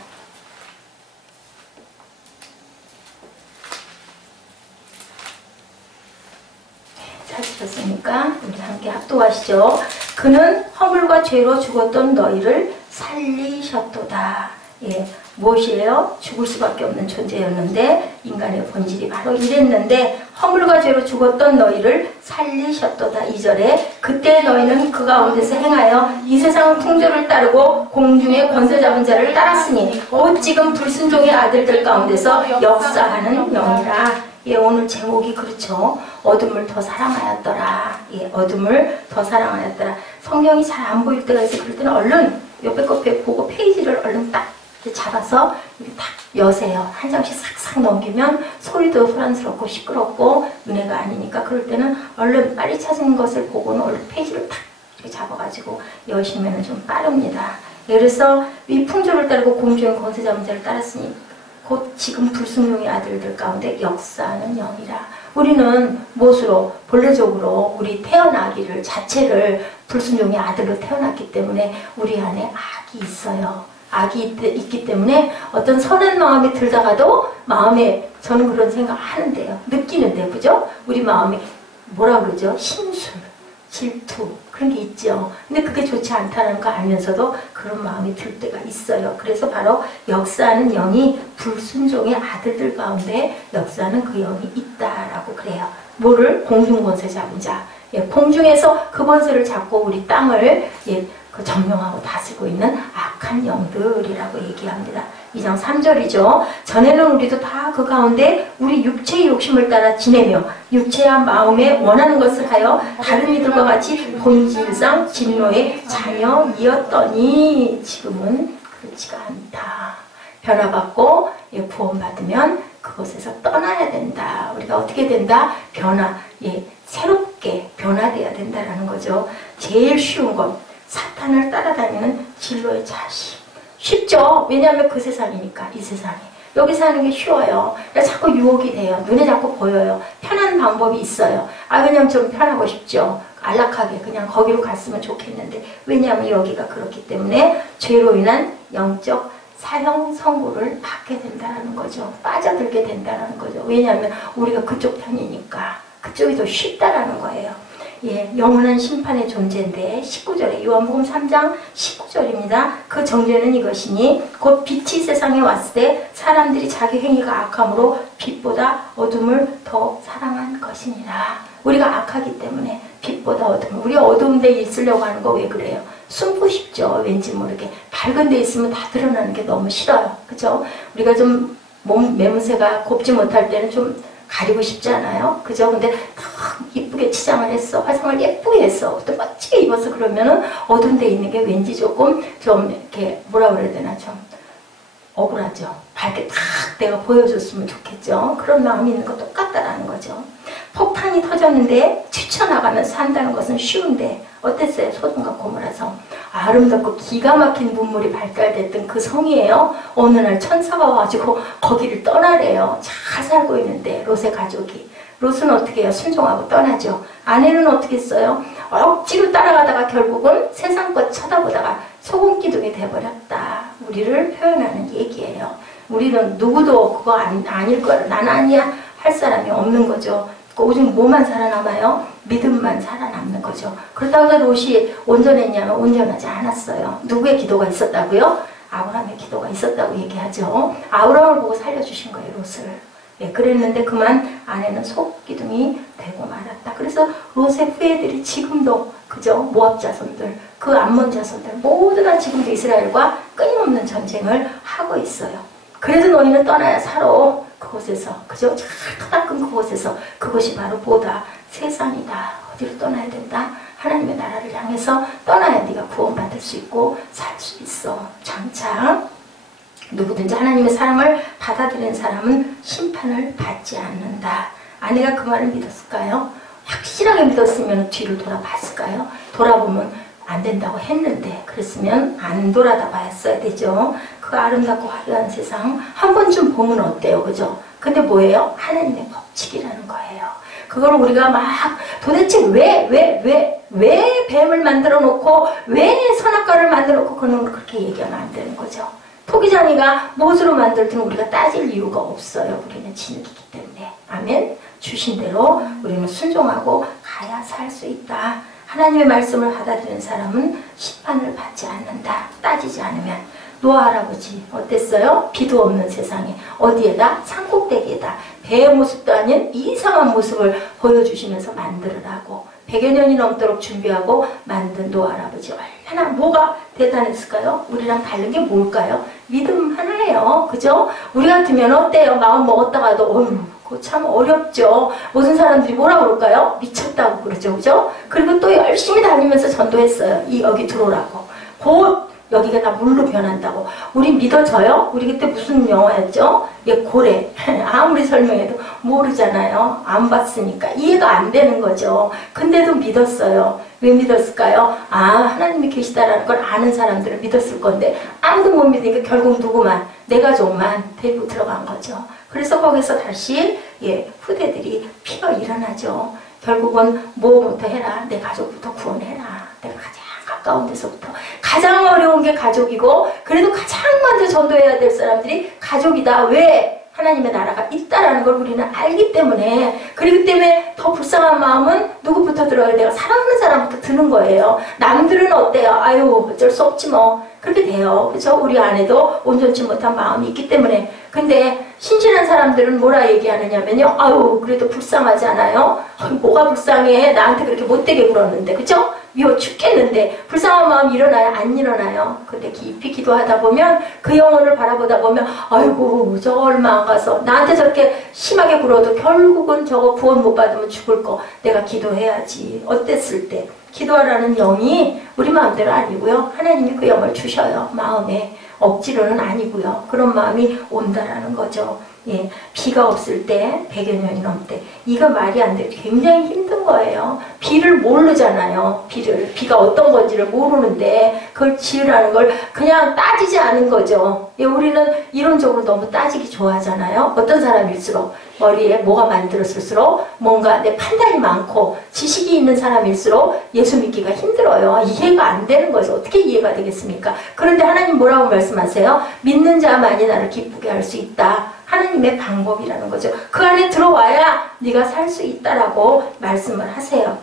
찾으셨습니까? 우리 함께 합독하시죠. 그는 허물과 죄로 죽었던 너희를 살리셨도다. 예, 무엇이에요? 죽을 수밖에 없는 존재였는데 인간의 본질이 바로 이랬는데 허물과 죄로 죽었던 너희를 살리셨도다. 2절에 그때 너희는 그 가운데서 행하여 이 세상 풍조를 따르고 공중의 권세 잡은 자를 따랐으니 곧 지금 불순종의 아들들 가운데서 역사하는 영이라. 예, 오늘 제목이 그렇죠. 어둠을 더 사랑하였더라. 예, 어둠을 더 사랑하였더라. 성경이 잘 안 보일 때가 있어요. 그럴 때는 얼른 옆에 거 보고 페이지를 얼른 딱 잡아서 이렇게 딱 여세요. 한 장씩 싹싹 넘기면 소리도 소란스럽고 시끄럽고 은혜가 아니니까 그럴 때는 얼른 빨리 찾은 것을 보고는 얼른 페이지를 딱 이렇게 잡아가지고 여시면 좀 빠릅니다. 예, 그래서 이 풍조를 따르고 공주의 권세 잡은 자를 따랐으니 곧 지금 불순종의 아들들 가운데 역사하는 영이라. 우리는 무엇으로? 본래적으로 우리 태어나기를 자체를 불순종의 아들로 태어났기 때문에 우리 안에 악이 있어요. 악이 있기 때문에 어떤 선한 마음이 들다가도 마음에 저는 그런 생각 하는데요. 느끼는데 그죠? 우리 마음에 뭐라 그러죠? 심술, 질투 그런 게 있죠. 근데 그게 좋지 않다는 거 알면서도 그런 마음이 들 때가 있어요. 그래서 바로 역사하는 영이 불순종의 아들들 가운데 역사하는 그 영이 있다라고 그래요. 뭐를? 공중권세 잡은 자. 예, 공중에서 그 권세를 잡고 우리 땅을 그 점령하고 다스리고 있는 악한 영들이라고 얘기합니다. 2장 3절이죠. 전에는 우리도 다 그 가운데 우리 육체의 욕심을 따라 지내며 육체와 마음에 원하는 것을 하여 다른 이들과 같이 본질상 진노의 자녀이었더니 지금은 그렇지가 않다. 변화받고 구원받으면 그곳에서 떠나야 된다. 우리가 어떻게 된다? 새롭게 변화되어야 된다는 거죠. 제일 쉬운 것. 사탄을 따라다니는 진로의 자식. 쉽죠? 왜냐하면 그 세상이니까, 이 세상이. 여기 사는 게 쉬워요. 자꾸 유혹이 돼요. 눈에 자꾸 보여요. 편한 방법이 있어요. 그냥 좀 편하고 싶죠. 안락하게 그냥 거기로 갔으면 좋겠는데 왜냐하면 여기가 그렇기 때문에 죄로 인한 영적 사형 선고를 받게 된다는 거죠. 빠져들게 된다는 거죠. 왜냐하면 우리가 그쪽 편이니까. 그쪽이 더 쉽다라는 거예요. 예, 영원한 심판의 존재인데 19절에 요한복음 3장 19절입니다. 그 정죄는 이것이니 곧 빛이 세상에 왔을 때 사람들이 자기 행위가 악함으로 빛보다 어둠을 더 사랑한 것이니라. 우리가 악하기 때문에 빛보다 어둠. 우리가 어두운 데 있으려고 하는 거 왜 그래요? 숨고 싶죠. 왠지 모르게. 밝은 데 있으면 다 드러나는 게 너무 싫어요. 그죠? 우리가 좀 몸 매무새가 곱지 못할 때는 좀 가리고 싶지 않아요? 그죠? 근데 딱 이쁘게 치장을 했어. 화장을 예쁘게 했어. 또 멋지게 입어서 그러면은 어두운 데 있는 게 왠지 조금 좀 이렇게 뭐라 그래야 되나 좀 억울하죠. 밝게 딱 내가 보여줬으면 좋겠죠. 그런 마음이 있는 거 똑같다라는 거죠. 폭탄이 터졌는데 뛰쳐나가면서 산다는 것은 쉬운데 어땠어요? 소돔과 고모라 성. 아름답고 기가 막힌 문물이 발달됐던 그 성이에요. 어느 날 천사가 와가지고 거기를 떠나래요. 잘 살고 있는데 롯의 가족이. 롯은 어떻게 해요? 순종하고 떠나죠. 아내는 어떻게 했어요? 억지로 따라가다가 결국은 세상 것 쳐다보다가 소금기둥이 돼버렸다. 우리를 표현하는 얘기예요. 우리는 누구도 그거 아닐 거야. 난 아니야 할 사람이 없는 거죠. 오직 뭐만 살아남아요? 믿음만 살아남는 거죠. 그렇다고 해서 롯이 온전했냐면 온전하지 않았어요. 누구의 기도가 있었다고요? 아브라함의 기도가 있었다고 얘기하죠. 아브라함을 보고 살려주신 거예요, 롯을. 예, 그랬는데 그만 아내는 속기둥이 되고 말았다. 그래서 롯의 후예들이 지금도 그죠? 모압 자손들, 그 암몬 자손들 모두 다 지금도 이스라엘과 끊임없는 전쟁을 하고 있어요. 그래도 너희는 떠나야 살아. 그곳에서 그죠? 잘 크다큰 그곳에서 그것이 바로 보다 세상이다. 어디로 떠나야 된다? 하나님의 나라를 향해서 떠나야 네가 구원받을 수 있고 살 수 있어. 장차 누구든지 하나님의 사랑을 받아들이는 사람은 심판을 받지 않는다. 아내가 그 말을 믿었을까요? 확실하게 믿었으면 뒤를 돌아봤을까요? 돌아보면 안 된다고 했는데 그랬으면 안 돌아다 봤어야 되죠. 그 아름답고 화려한 세상 한 번쯤 보면 어때요? 그죠? 근데 뭐예요? 하나님의 법칙이라는 거예요. 그걸 우리가 막 도대체 왜 뱀을 만들어 놓고 왜 선악과를 만들어 놓고 그는 그렇게 얘기하면 안 되는 거죠. 토기장이가 무엇으로 만들든 우리가 따질 이유가 없어요. 우리는 진흙이기 때문에. 아멘. 주신 대로 우리는 순종하고 가야 살 수 있다. 하나님의 말씀을 받아들이는 사람은 심판을 받지 않는다. 따지지 않으면. 노아 할아버지 어땠어요? 비도 없는 세상에 어디에다? 산꼭대기에다 배의 모습도 아닌 이상한 모습을 보여주시면서 만들으라고 100여 년이 넘도록 준비하고 만든 노아 할아버지 얼마나 뭐가 대단했을까요? 우리랑 다른 게 뭘까요? 믿음 하나예요. 그죠? 우리 같으면 어때요? 마음 먹었다가도 어휴 그거 참 어렵죠. 모든 사람들이 뭐라 그럴까요? 미쳤다고 그러죠. 그죠? 그리고 또 열심히 다니면서 전도했어요. 여기 들어오라고. 곧 여기가 다 물로 변한다고. 우리 믿어져요? 우리 그때 무슨 영화였죠? 예, 고래. 아무리 설명해도 모르잖아요. 안 봤으니까. 이해가 안 되는 거죠. 근데도 믿었어요. 왜 믿었을까요? 아, 하나님이 계시다라는 걸 아는 사람들은 믿었을 건데 아무도 못 믿으니까 결국 누구만? 내 가족만 데리고 들어간 거죠. 그래서 거기서 다시 예, 후대들이 피가 일어나죠. 결국은 뭐부터 해라? 내 가족부터 구원해라. 내가 가장 가까운 데서부터 가장 어려운 게 가족이고 그래도 가장 먼저 전도해야 될 사람들이 가족이다. 왜? 하나님의 나라가 있다라는 걸 우리는 알기 때문에 그렇기 때문에 더 불쌍한 마음은 누구부터 들어요? 내가 사랑하는 사람부터 드는 거예요. 남들은 어때요? 아유 어쩔 수 없지 뭐 그렇게 돼요. 그렇죠? 우리 안에도 온전치 못한 마음이 있기 때문에 근데 신실한 사람들은 뭐라 얘기하느냐면요. 아유 그래도 불쌍하지 않아요? 뭐가 불쌍해? 나한테 그렇게 못되게 굴었는데 그죠? 미워 죽겠는데 불쌍한 마음 일어나요? 안 일어나요? 근데 깊이 기도하다 보면 그 영혼을 바라보다 보면 아이고 저거 얼마 안 가서 나한테 저렇게 심하게 굴어도 결국은 저거 구원 못 받으면 죽을 거 내가 기도해야지. 어땠을 때 기도하라는 영이 우리 마음대로 아니고요. 하나님이 그 영을 주셔요. 마음에. 억지로는 아니고요. 그런 마음이 온다라는 거죠. 예, 비가 없을 때 100여 년이 넘때 이거 말이 안 돼. 굉장히 힘든 거예요. 비를 모르잖아요. 비가 어떤 건지를 모르는데 그걸 지으라는 걸 그냥 따지지 않은 거죠. 예, 우리는 이론적으로 너무 따지기 좋아하잖아요. 어떤 사람일수록 머리에 뭐가 만들었을수록 뭔가 내 판단이 많고 지식이 있는 사람일수록 예수 믿기가 힘들어요. 이해가 안 되는 거죠. 어떻게 이해가 되겠습니까? 그런데 하나님 뭐라고 말씀하세요? 믿는 자만이 나를 기쁘게 할 수 있다. 하나님의 방법이라는 거죠. 그 안에 들어와야 네가 살 수 있다라고 말씀을 하세요.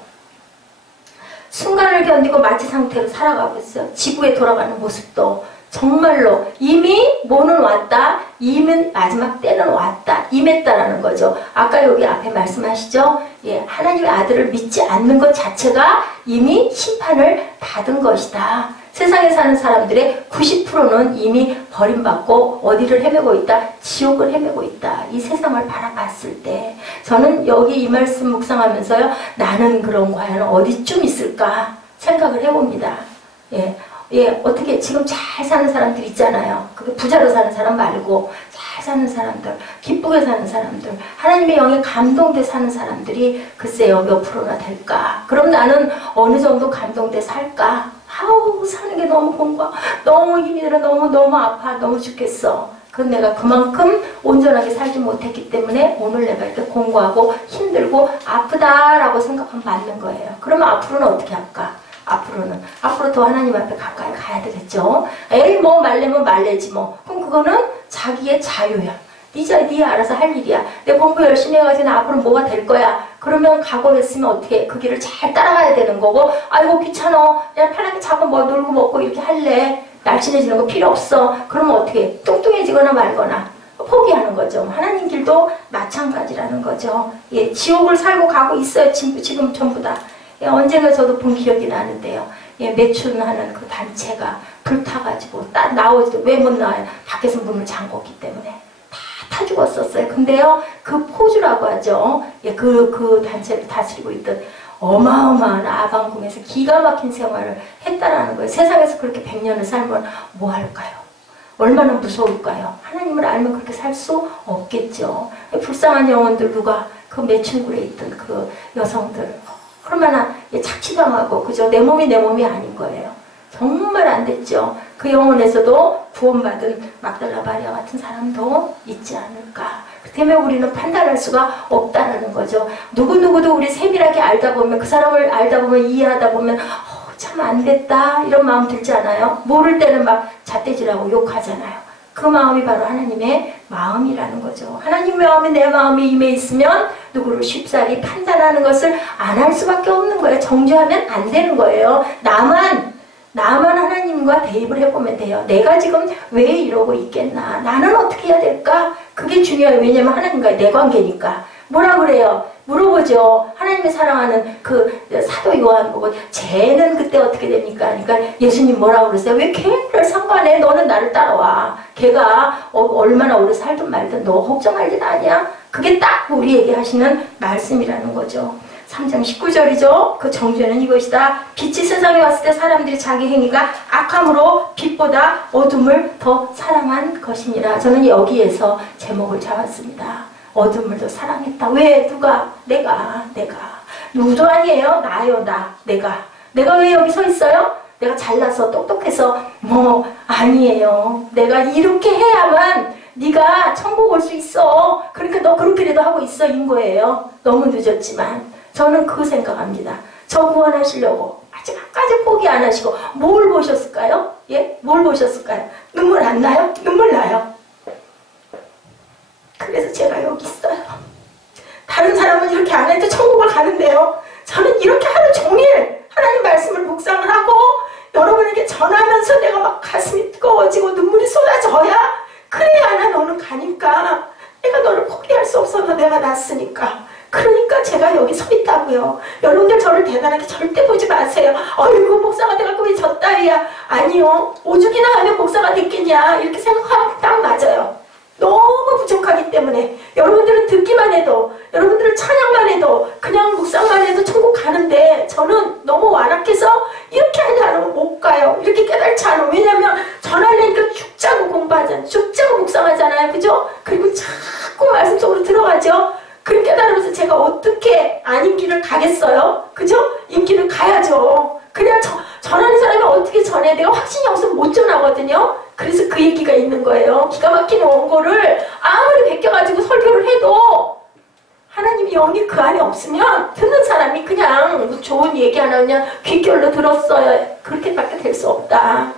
순간을 견디고 마치 상태로 살아가고 있어요. 지구에 돌아가는 모습도 정말로 이미 뭐는 왔다. 이미 마지막 때는 왔다. 임했다라는 거죠. 아까 여기 앞에 말씀하시죠. 예, 하나님의 아들을 믿지 않는 것 자체가 이미 심판을 받은 것이다. 세상에 사는 사람들의 90%는 이미 버림받고 어디를 헤매고 있다? 지옥을 헤매고 있다. 이 세상을 바라봤을 때 저는 여기 이 말씀 묵상하면서요. 나는 그럼 과연 어디쯤 있을까 생각을 해봅니다. 예, 어떻게 지금 잘 사는 사람들 있잖아요. 그게 부자로 사는 사람 말고 잘 사는 사람들, 기쁘게 사는 사람들, 하나님의 영에 감동돼 사는 사람들이 글쎄요 몇 프로나 될까? 그럼 나는 어느 정도 감동돼 살까? 아우 사는 게 너무 공부하 너무 힘이 들어 너무 아파 너무 죽겠어. 그건 내가 그만큼 온전하게 살지 못했기 때문에 오늘 내가 이렇게 공부하고 힘들고 아프다라고 생각하면 맞는 거예요. 그러면 앞으로는 어떻게 할까? 앞으로 더 하나님 앞에 가까이 가야 되겠죠. 에이 뭐 말래면 말래지 뭐. 그럼 그거는 자기의 자유야. 네 알아서 할 일이야. 내 공부 열심히 해가지고 나 앞으로 뭐가 될 거야. 그러면 각오했으면 어떻게 그 길을 잘 따라가야 되는 거고 아이고 귀찮아. 그냥 편하게 자고 뭐 놀고 먹고 이렇게 할래. 날씬해지는 거 필요 없어. 그러면 어떻게 뚱뚱해지거나 말거나 포기하는 거죠. 하나님 길도 마찬가지라는 거죠. 예, 지옥을 살고 가고 있어요. 지금 전부 다. 예, 언젠가 저도 본 기억이 나는데요. 예, 매춘하는 그 단체가 불타가지고 딱 나오지도 왜 못 나와요? 밖에서 문을 잠궜기 때문에 다 죽었었어요. 근데요, 그 포주라고 하죠. 예, 그 단체를 다스리고 있던 어마어마한 아방궁에서 기가 막힌 생활을 했다라는 거예요. 세상에서 그렇게 100년을 살면 뭐 할까요? 얼마나 무서울까요? 하나님을 알면 그렇게 살 수 없겠죠. 불쌍한 영혼들 누가 그 매춘굴에 있던 그 여성들 얼마나 착취당하고 그죠? 내 몸이 아닌 거예요. 정말 안 됐죠. 그 영혼에서도 구원받은 막달라 마리아 같은 사람도 있지 않을까. 그 때문에 우리는 판단할 수가 없다라는 거죠. 누구누구도 우리 세밀하게 알다 보면, 그 사람을 알다 보면, 이해하다 보면 참 안 됐다 이런 마음 들지 않아요? 모를 때는 막 잣대질하고 욕하잖아요. 그 마음이 바로 하나님의 마음이라는 거죠. 하나님의 마음이 내 마음에 임해 있으면 누구를 쉽사리 판단하는 것을 안 할 수밖에 없는 거예요. 정죄하면 안 되는 거예요. 나만 하나님과 대입을 해보면 돼요. 내가 지금 왜 이러고 있겠나? 나는 어떻게 해야 될까? 그게 중요해요. 왜냐면 하나님과의 내 관계니까. 뭐라 그래요? 물어보죠. 하나님이 사랑하는 그 사도 요한 보고 쟤는 그때 어떻게 됩니까? 그러니까 예수님 뭐라고 그러세요? 왜 걔를 상관해? 너는 나를 따라와. 걔가 얼마나 오래 살든 말든 너 걱정할 일 아니야? 그게 딱 우리에게 하시는 말씀이라는 거죠. 3장 19절이죠. 그 정죄는 이것이다. 빛이 세상에 왔을 때 사람들이 자기 행위가 악함으로 빛보다 어둠을 더 사랑한 것이니라. 저는 여기에서 제목을 잡았습니다. 어둠을 더 사랑했다. 왜? 누가? 내가. 누구도 아니에요. 나요. 내가 왜 여기 서 있어요? 내가 잘나서 똑똑해서 뭐 아니에요. 내가 이렇게 해야만 네가 천국 올 수 있어. 그러니까 너 그렇게라도 하고 있어 인 거예요. 너무 늦었지만 저는 그 생각합니다. 저 구원하시려고 아직까지 포기 안 하시고 뭘 보셨을까요? 예? 뭘 보셨을까요? 눈물 안 나요? 눈물 나요. 그래서 제가 여기 있어요. 다른 사람은 이렇게 안 해도 천국을 가는데요. 저는 이렇게 하루 종일 하나님 말씀을 묵상을 하고 여러분에게 전하면서 내가 막 가슴이 뜨거워지고 눈물이 쏟아져야 그래야 나 너는 가니까. 내가 너를 포기할 수 없어서 내가 낳았으니까. 그러니까 제가 여기 서 있다고요. 여러분들 저를 대단하게 절대 보지 마세요. 어이구 목사가 돼갖고 왜 저 따위야. 아니요. 오죽이나 하면 목사가 됐겠냐 이렇게 생각하면 딱 맞아요. 너무 부족하기 때문에 여러분들은 듣기만 해도, 여러분들은 찬양만 해도, 그냥 묵상만 해도 천국 가는데 저는 너무 완악해서 이렇게 하지 않으면 못 가요. 이렇게 깨달지 않으면. 왜냐면 전하려니까 죽자고 공부하잖아요. 죽자고 묵상하잖아요. 그죠? 그리고 자꾸 말씀 속으로 들어가죠. 그렇게 깨달으면서 제가 어떻게 아닌 길을 가겠어요? 그죠? 인길을 가야죠. 그냥 전하는 사람이 어떻게 전해? 내가 확신이 없으면 못 전하거든요. 그래서 그 얘기가 있는 거예요. 기가 막힌 원고를 아무리 베껴가지고 설교를 해도 하나님이 영이 그 안에 없으면 듣는 사람이 그냥 좋은 얘기 하나 그냥 귓결로 들었어요. 그렇게밖에 될 수 없다.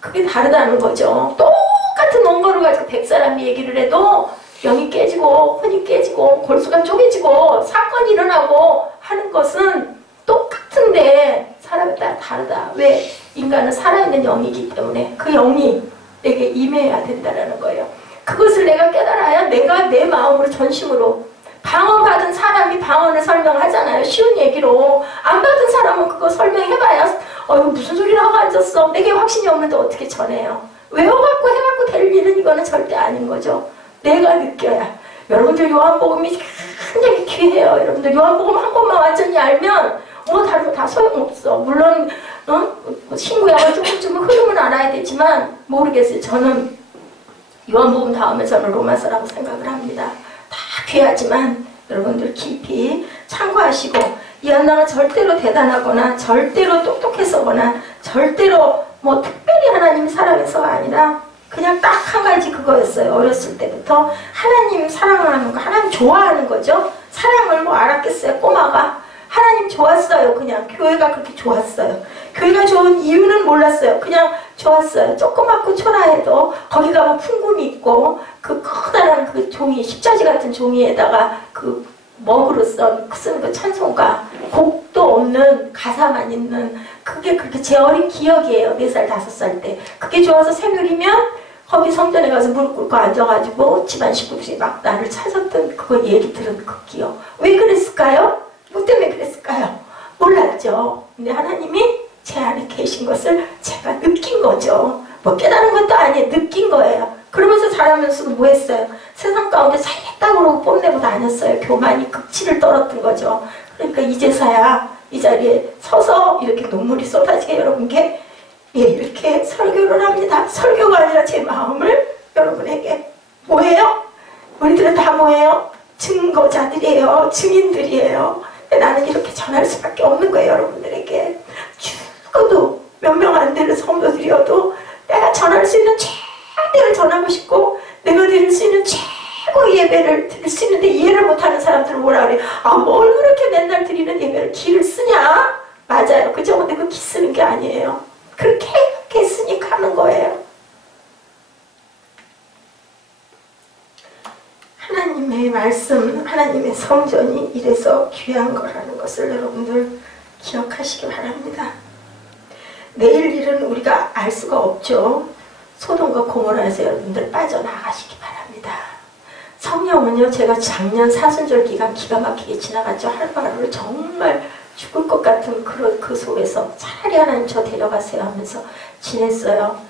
그게 다르다는 거죠. 똑같은 원고를 가지고 100사람이 얘기를 해도 영이 깨지고 혼이 깨지고 골수가 쪼개지고 사건이 일어나고 하는 것은 똑같은데 사람에 따라 다르다. 왜? 인간은 살아있는 영이기 때문에 그 영이 내게 임해야 된다는 거예요. 그것을 내가 깨달아야 내가 내 마음으로 전심으로. 방언받은 사람이 방언을 설명하잖아요. 쉬운 얘기로. 안 받은 사람은 그거 설명해봐야 이거 무슨 소리를 하고 앉았어. 내게 확신이 없는데 어떻게 전해요. 외워갖고 해갖고 될 일은 이거는 절대 아닌 거죠. 내가 느껴야. 여러분들 요한복음이 굉장히 귀해요. 여러분들 요한복음 한 번만 완전히 알면 다른 거 다 소용없어. 물론 신구약을 조금 흐름은 알아야 되지만 모르겠어요. 저는 요한복음 다음에 저는 로마서라고 생각을 합니다. 다 귀하지만 여러분들 깊이 참고하시고 이 한나가 절대로 대단하거나 절대로 똑똑해서거나 절대로 뭐 특별히 하나님이 사랑해서가 아니라 그냥 딱 한 가지 그거였어요. 어렸을 때부터 하나님 사랑하는 거, 하나님 좋아하는 거죠. 사랑을 뭐 알았겠어요. 꼬마가. 하나님 좋았어요. 그냥 교회가 그렇게 좋았어요. 교회가 좋은 이유는 몰랐어요. 그냥 좋았어요. 조그맣고 초라해도 거기 가면 풍금이 있고 그 커다란 그 종이, 십자지 같은 종이에다가 그 먹으로 쓴 그 찬송가, 곡도 없는 가사만 있는 그게 그렇게 제 어린 기억이에요. 4살, 5살 때. 그게 좋아서 새벽이면 거기 성전에 가서 무릎 꿇고 앉아가지고 집안 식구들이 막 나를 찾았던 그거 얘기 들은 그 기억. 왜 그랬을까요? 뭐 때문에 그랬을까요? 몰랐죠. 근데 하나님이 제 안에 계신 것을 제가 느낀 거죠. 뭐 깨달은 것도 아니에요. 느낀 거예요. 그러면서 자라면서 뭐 했어요? 세상 가운데 잘했다고 그러고 뽐내고 다녔어요. 교만이 극치를 떨었던 거죠. 그러니까 이제서야 이 자리에 서서 이렇게 눈물이 쏟아지게 여러분께 이렇게 설교를 합니다. 설교가 아니라 제 마음을 여러분에게 뭐예요? 우리들은 다 뭐예요? 증거자들이에요. 증인들이에요. 나는 이렇게 전할 수밖에 없는 거예요. 여러분들에게 죽어도 몇 명 안 되는 성도들이어도 내가 전할 수 있는 최대를 전하고 싶고 내가 드릴 수 있는 최고의 예배를 드릴 수 있는데 이해를 못하는 사람들은 뭐라 그래? 아, 뭘 그렇게 맨날 드리는 예배를 기를 쓰냐? 맞아요. 그죠? 근데 그 기 쓰는 게 아니에요. 그렇게 했으니까 하는 거예요. 하나님의 말씀, 하나님의 성전이 이래서 귀한 거라는 것을 여러분들 기억하시기 바랍니다. 내일 일은 우리가 알 수가 없죠. 소돔과 고모라에서 여러분들 빠져나가시기 바랍니다. 성령은요, 제가 작년 사순절 기간 기가 막히게 지나갔죠. 하루하루를 정말 죽을 것 같은 그 속에서 차라리 하나님 저 데려가세요 하면서 지냈어요.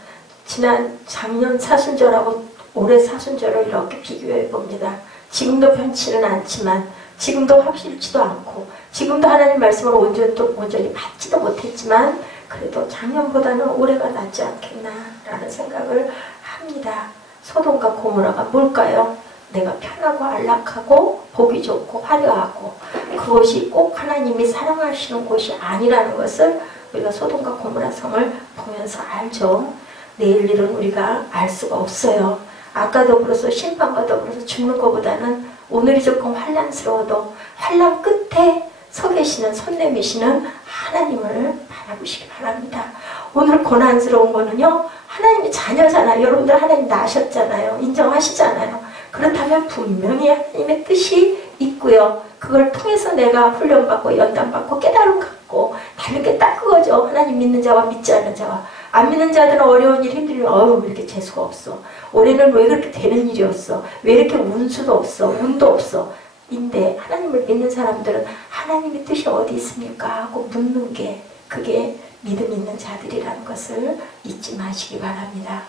작년 사순절하고 올해 사순절을 이렇게 비교해 봅니다. 지금도 편치는 않지만, 지금도 확실치도 않고, 지금도 하나님 말씀을 온전히 받지도 못했지만, 그래도 작년보다는 올해가 낫지 않겠나라는 생각을 합니다. 소돔과 고모라가 뭘까요? 내가 편하고 안락하고 보기 좋고 화려하고 그것이 꼭 하나님이 사랑하시는 곳이 아니라는 것을 우리가 소돔과 고모라 성을 보면서 알죠. 내일 일은 우리가 알 수가 없어요. 아까 더불어서 심판과 더불어서 죽는 것보다는 오늘이 조금 환난스러워도 환난 끝에 서 계시는 손 내미시는 하나님을 바라보시기 바랍니다. 오늘 고난스러운 거는요, 하나님의 자녀잖아요. 여러분들 하나님 낳으셨잖아요. 인정하시잖아요. 그렇다면 분명히 하나님의 뜻이 있고요. 그걸 통해서 내가 훈련받고 연단받고 깨달음 갖고 다른 게 딱 그거죠. 하나님 믿는 자와 믿지 않는 자와. 안 믿는 자들은 어려운 일 힘들면 왜 이렇게 재수가 없어. 올해는 왜 그렇게 되는 일이었어. 왜 이렇게 운수도 없어. 운도 없어. 인데 하나님을 믿는 사람들은 하나님의 뜻이 어디 있습니까? 하고 묻는 게 그게 믿음 있는 자들이라는 것을 잊지 마시기 바랍니다.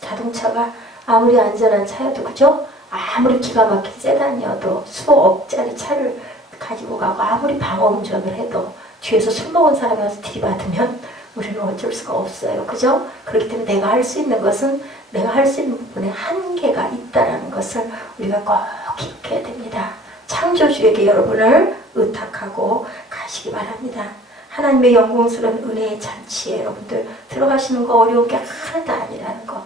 자동차가 아무리 안전한 차여도 그죠? 아무리 기가 막힌 세단이어도 수억짜리 차를 가지고 가고 아무리 방어 운전을 해도 뒤에서 술 먹은 사람이 와서 들이받으면 우리는 어쩔 수가 없어요. 그죠? 그렇기 때문에 내가 할 수 있는 것은 내가 할 수 있는 부분에 한계가 있다는 것을 우리가 꼭 기억해야 됩니다. 창조주에게 여러분을 의탁하고 가시기 바랍니다. 하나님의 영광스러운 은혜의 잔치에 여러분들 들어가시는 거 어려운 게 하나도 아니라는 거.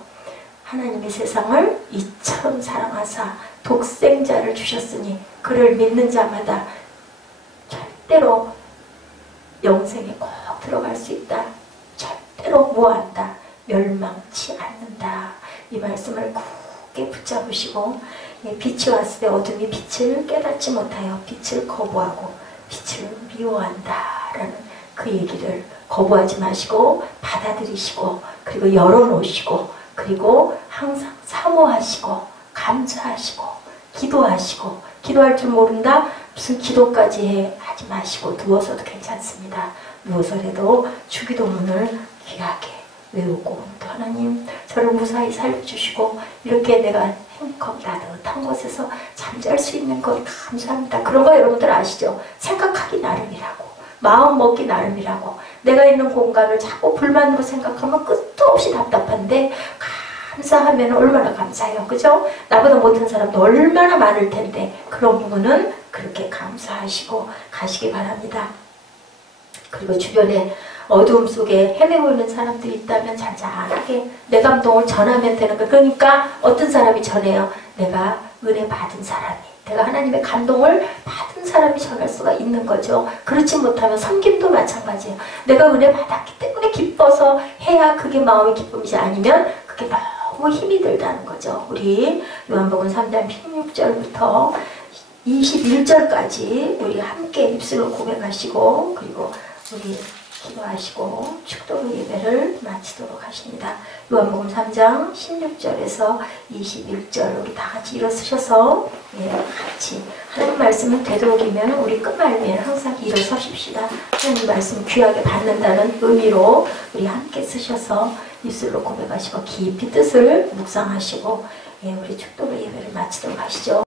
하나님의 세상을 이처럼 사랑하사 독생자를 주셨으니 그를 믿는 자마다 절대로 영생에 꼭 들어갈 수 있다. 절대로 뭐한다. 멸망치 않는다. 이 말씀을 굳게 붙잡으시고 빛이 왔을 때 어둠이 빛을 깨닫지 못하여 빛을 거부하고 빛을 미워한다라는 그 얘기를 거부하지 마시고 받아들이시고 그리고 열어놓으시고 그리고 항상 사모하시고 감사하시고 기도하시고 기도할 줄 모른다? 무슨 기도까지 하지 마시고 누워서도 괜찮습니다. 누워서라도 주기도문을 귀하게 외우고 또 하나님 저를 무사히 살려주시고 이렇게 내가 행복하고 따뜻한 곳에서 잠잘 수 있는 것 감사합니다. 그런 거 여러분들 아시죠? 생각하기 나름이라고 마음 먹기 나름이라고 내가 있는 공간을 자꾸 불만으로 생각하면 끝도 없이 답답한데 감사하면 얼마나 감사해요. 그죠? 나보다 못한 사람도 얼마나 많을 텐데 그런 부분은 그렇게 감사하시고 가시기 바랍니다. 그리고 주변에 어두움 속에 헤매고 있는 사람들이 있다면 잔잔하게 내 감동을 전하면 되는 거예요. 그러니까 어떤 사람이 전해요? 내가 은혜 받은 사람이 내가 하나님의 감동을 받은 사람이 전할 수가 있는 거죠. 그렇지 못하면 섬김도 마찬가지예요. 내가 은혜 받았기 때문에 기뻐서 해야 그게 마음의 기쁨이지 아니면 그게 너무 힘이 들다는 거죠. 우리 요한복음 3장 16절부터 21절까지 우리 함께 입술로 고백하시고 그리고 우리 기도하시고 축도로 예배를 마치도록 하십니다. 요한복음 3장 16절에서 21절 우리 다 같이 일어서셔서 같이 하나님 말씀을 되도록이면 우리 끝말미에 항상 일어서십시다. 하나님 말씀 귀하게 받는다는 의미로 우리 함께 쓰셔서 입술로 고백하시고 깊이 뜻을 묵상하시고 우리 축도로 예배를 마치도록 하시죠.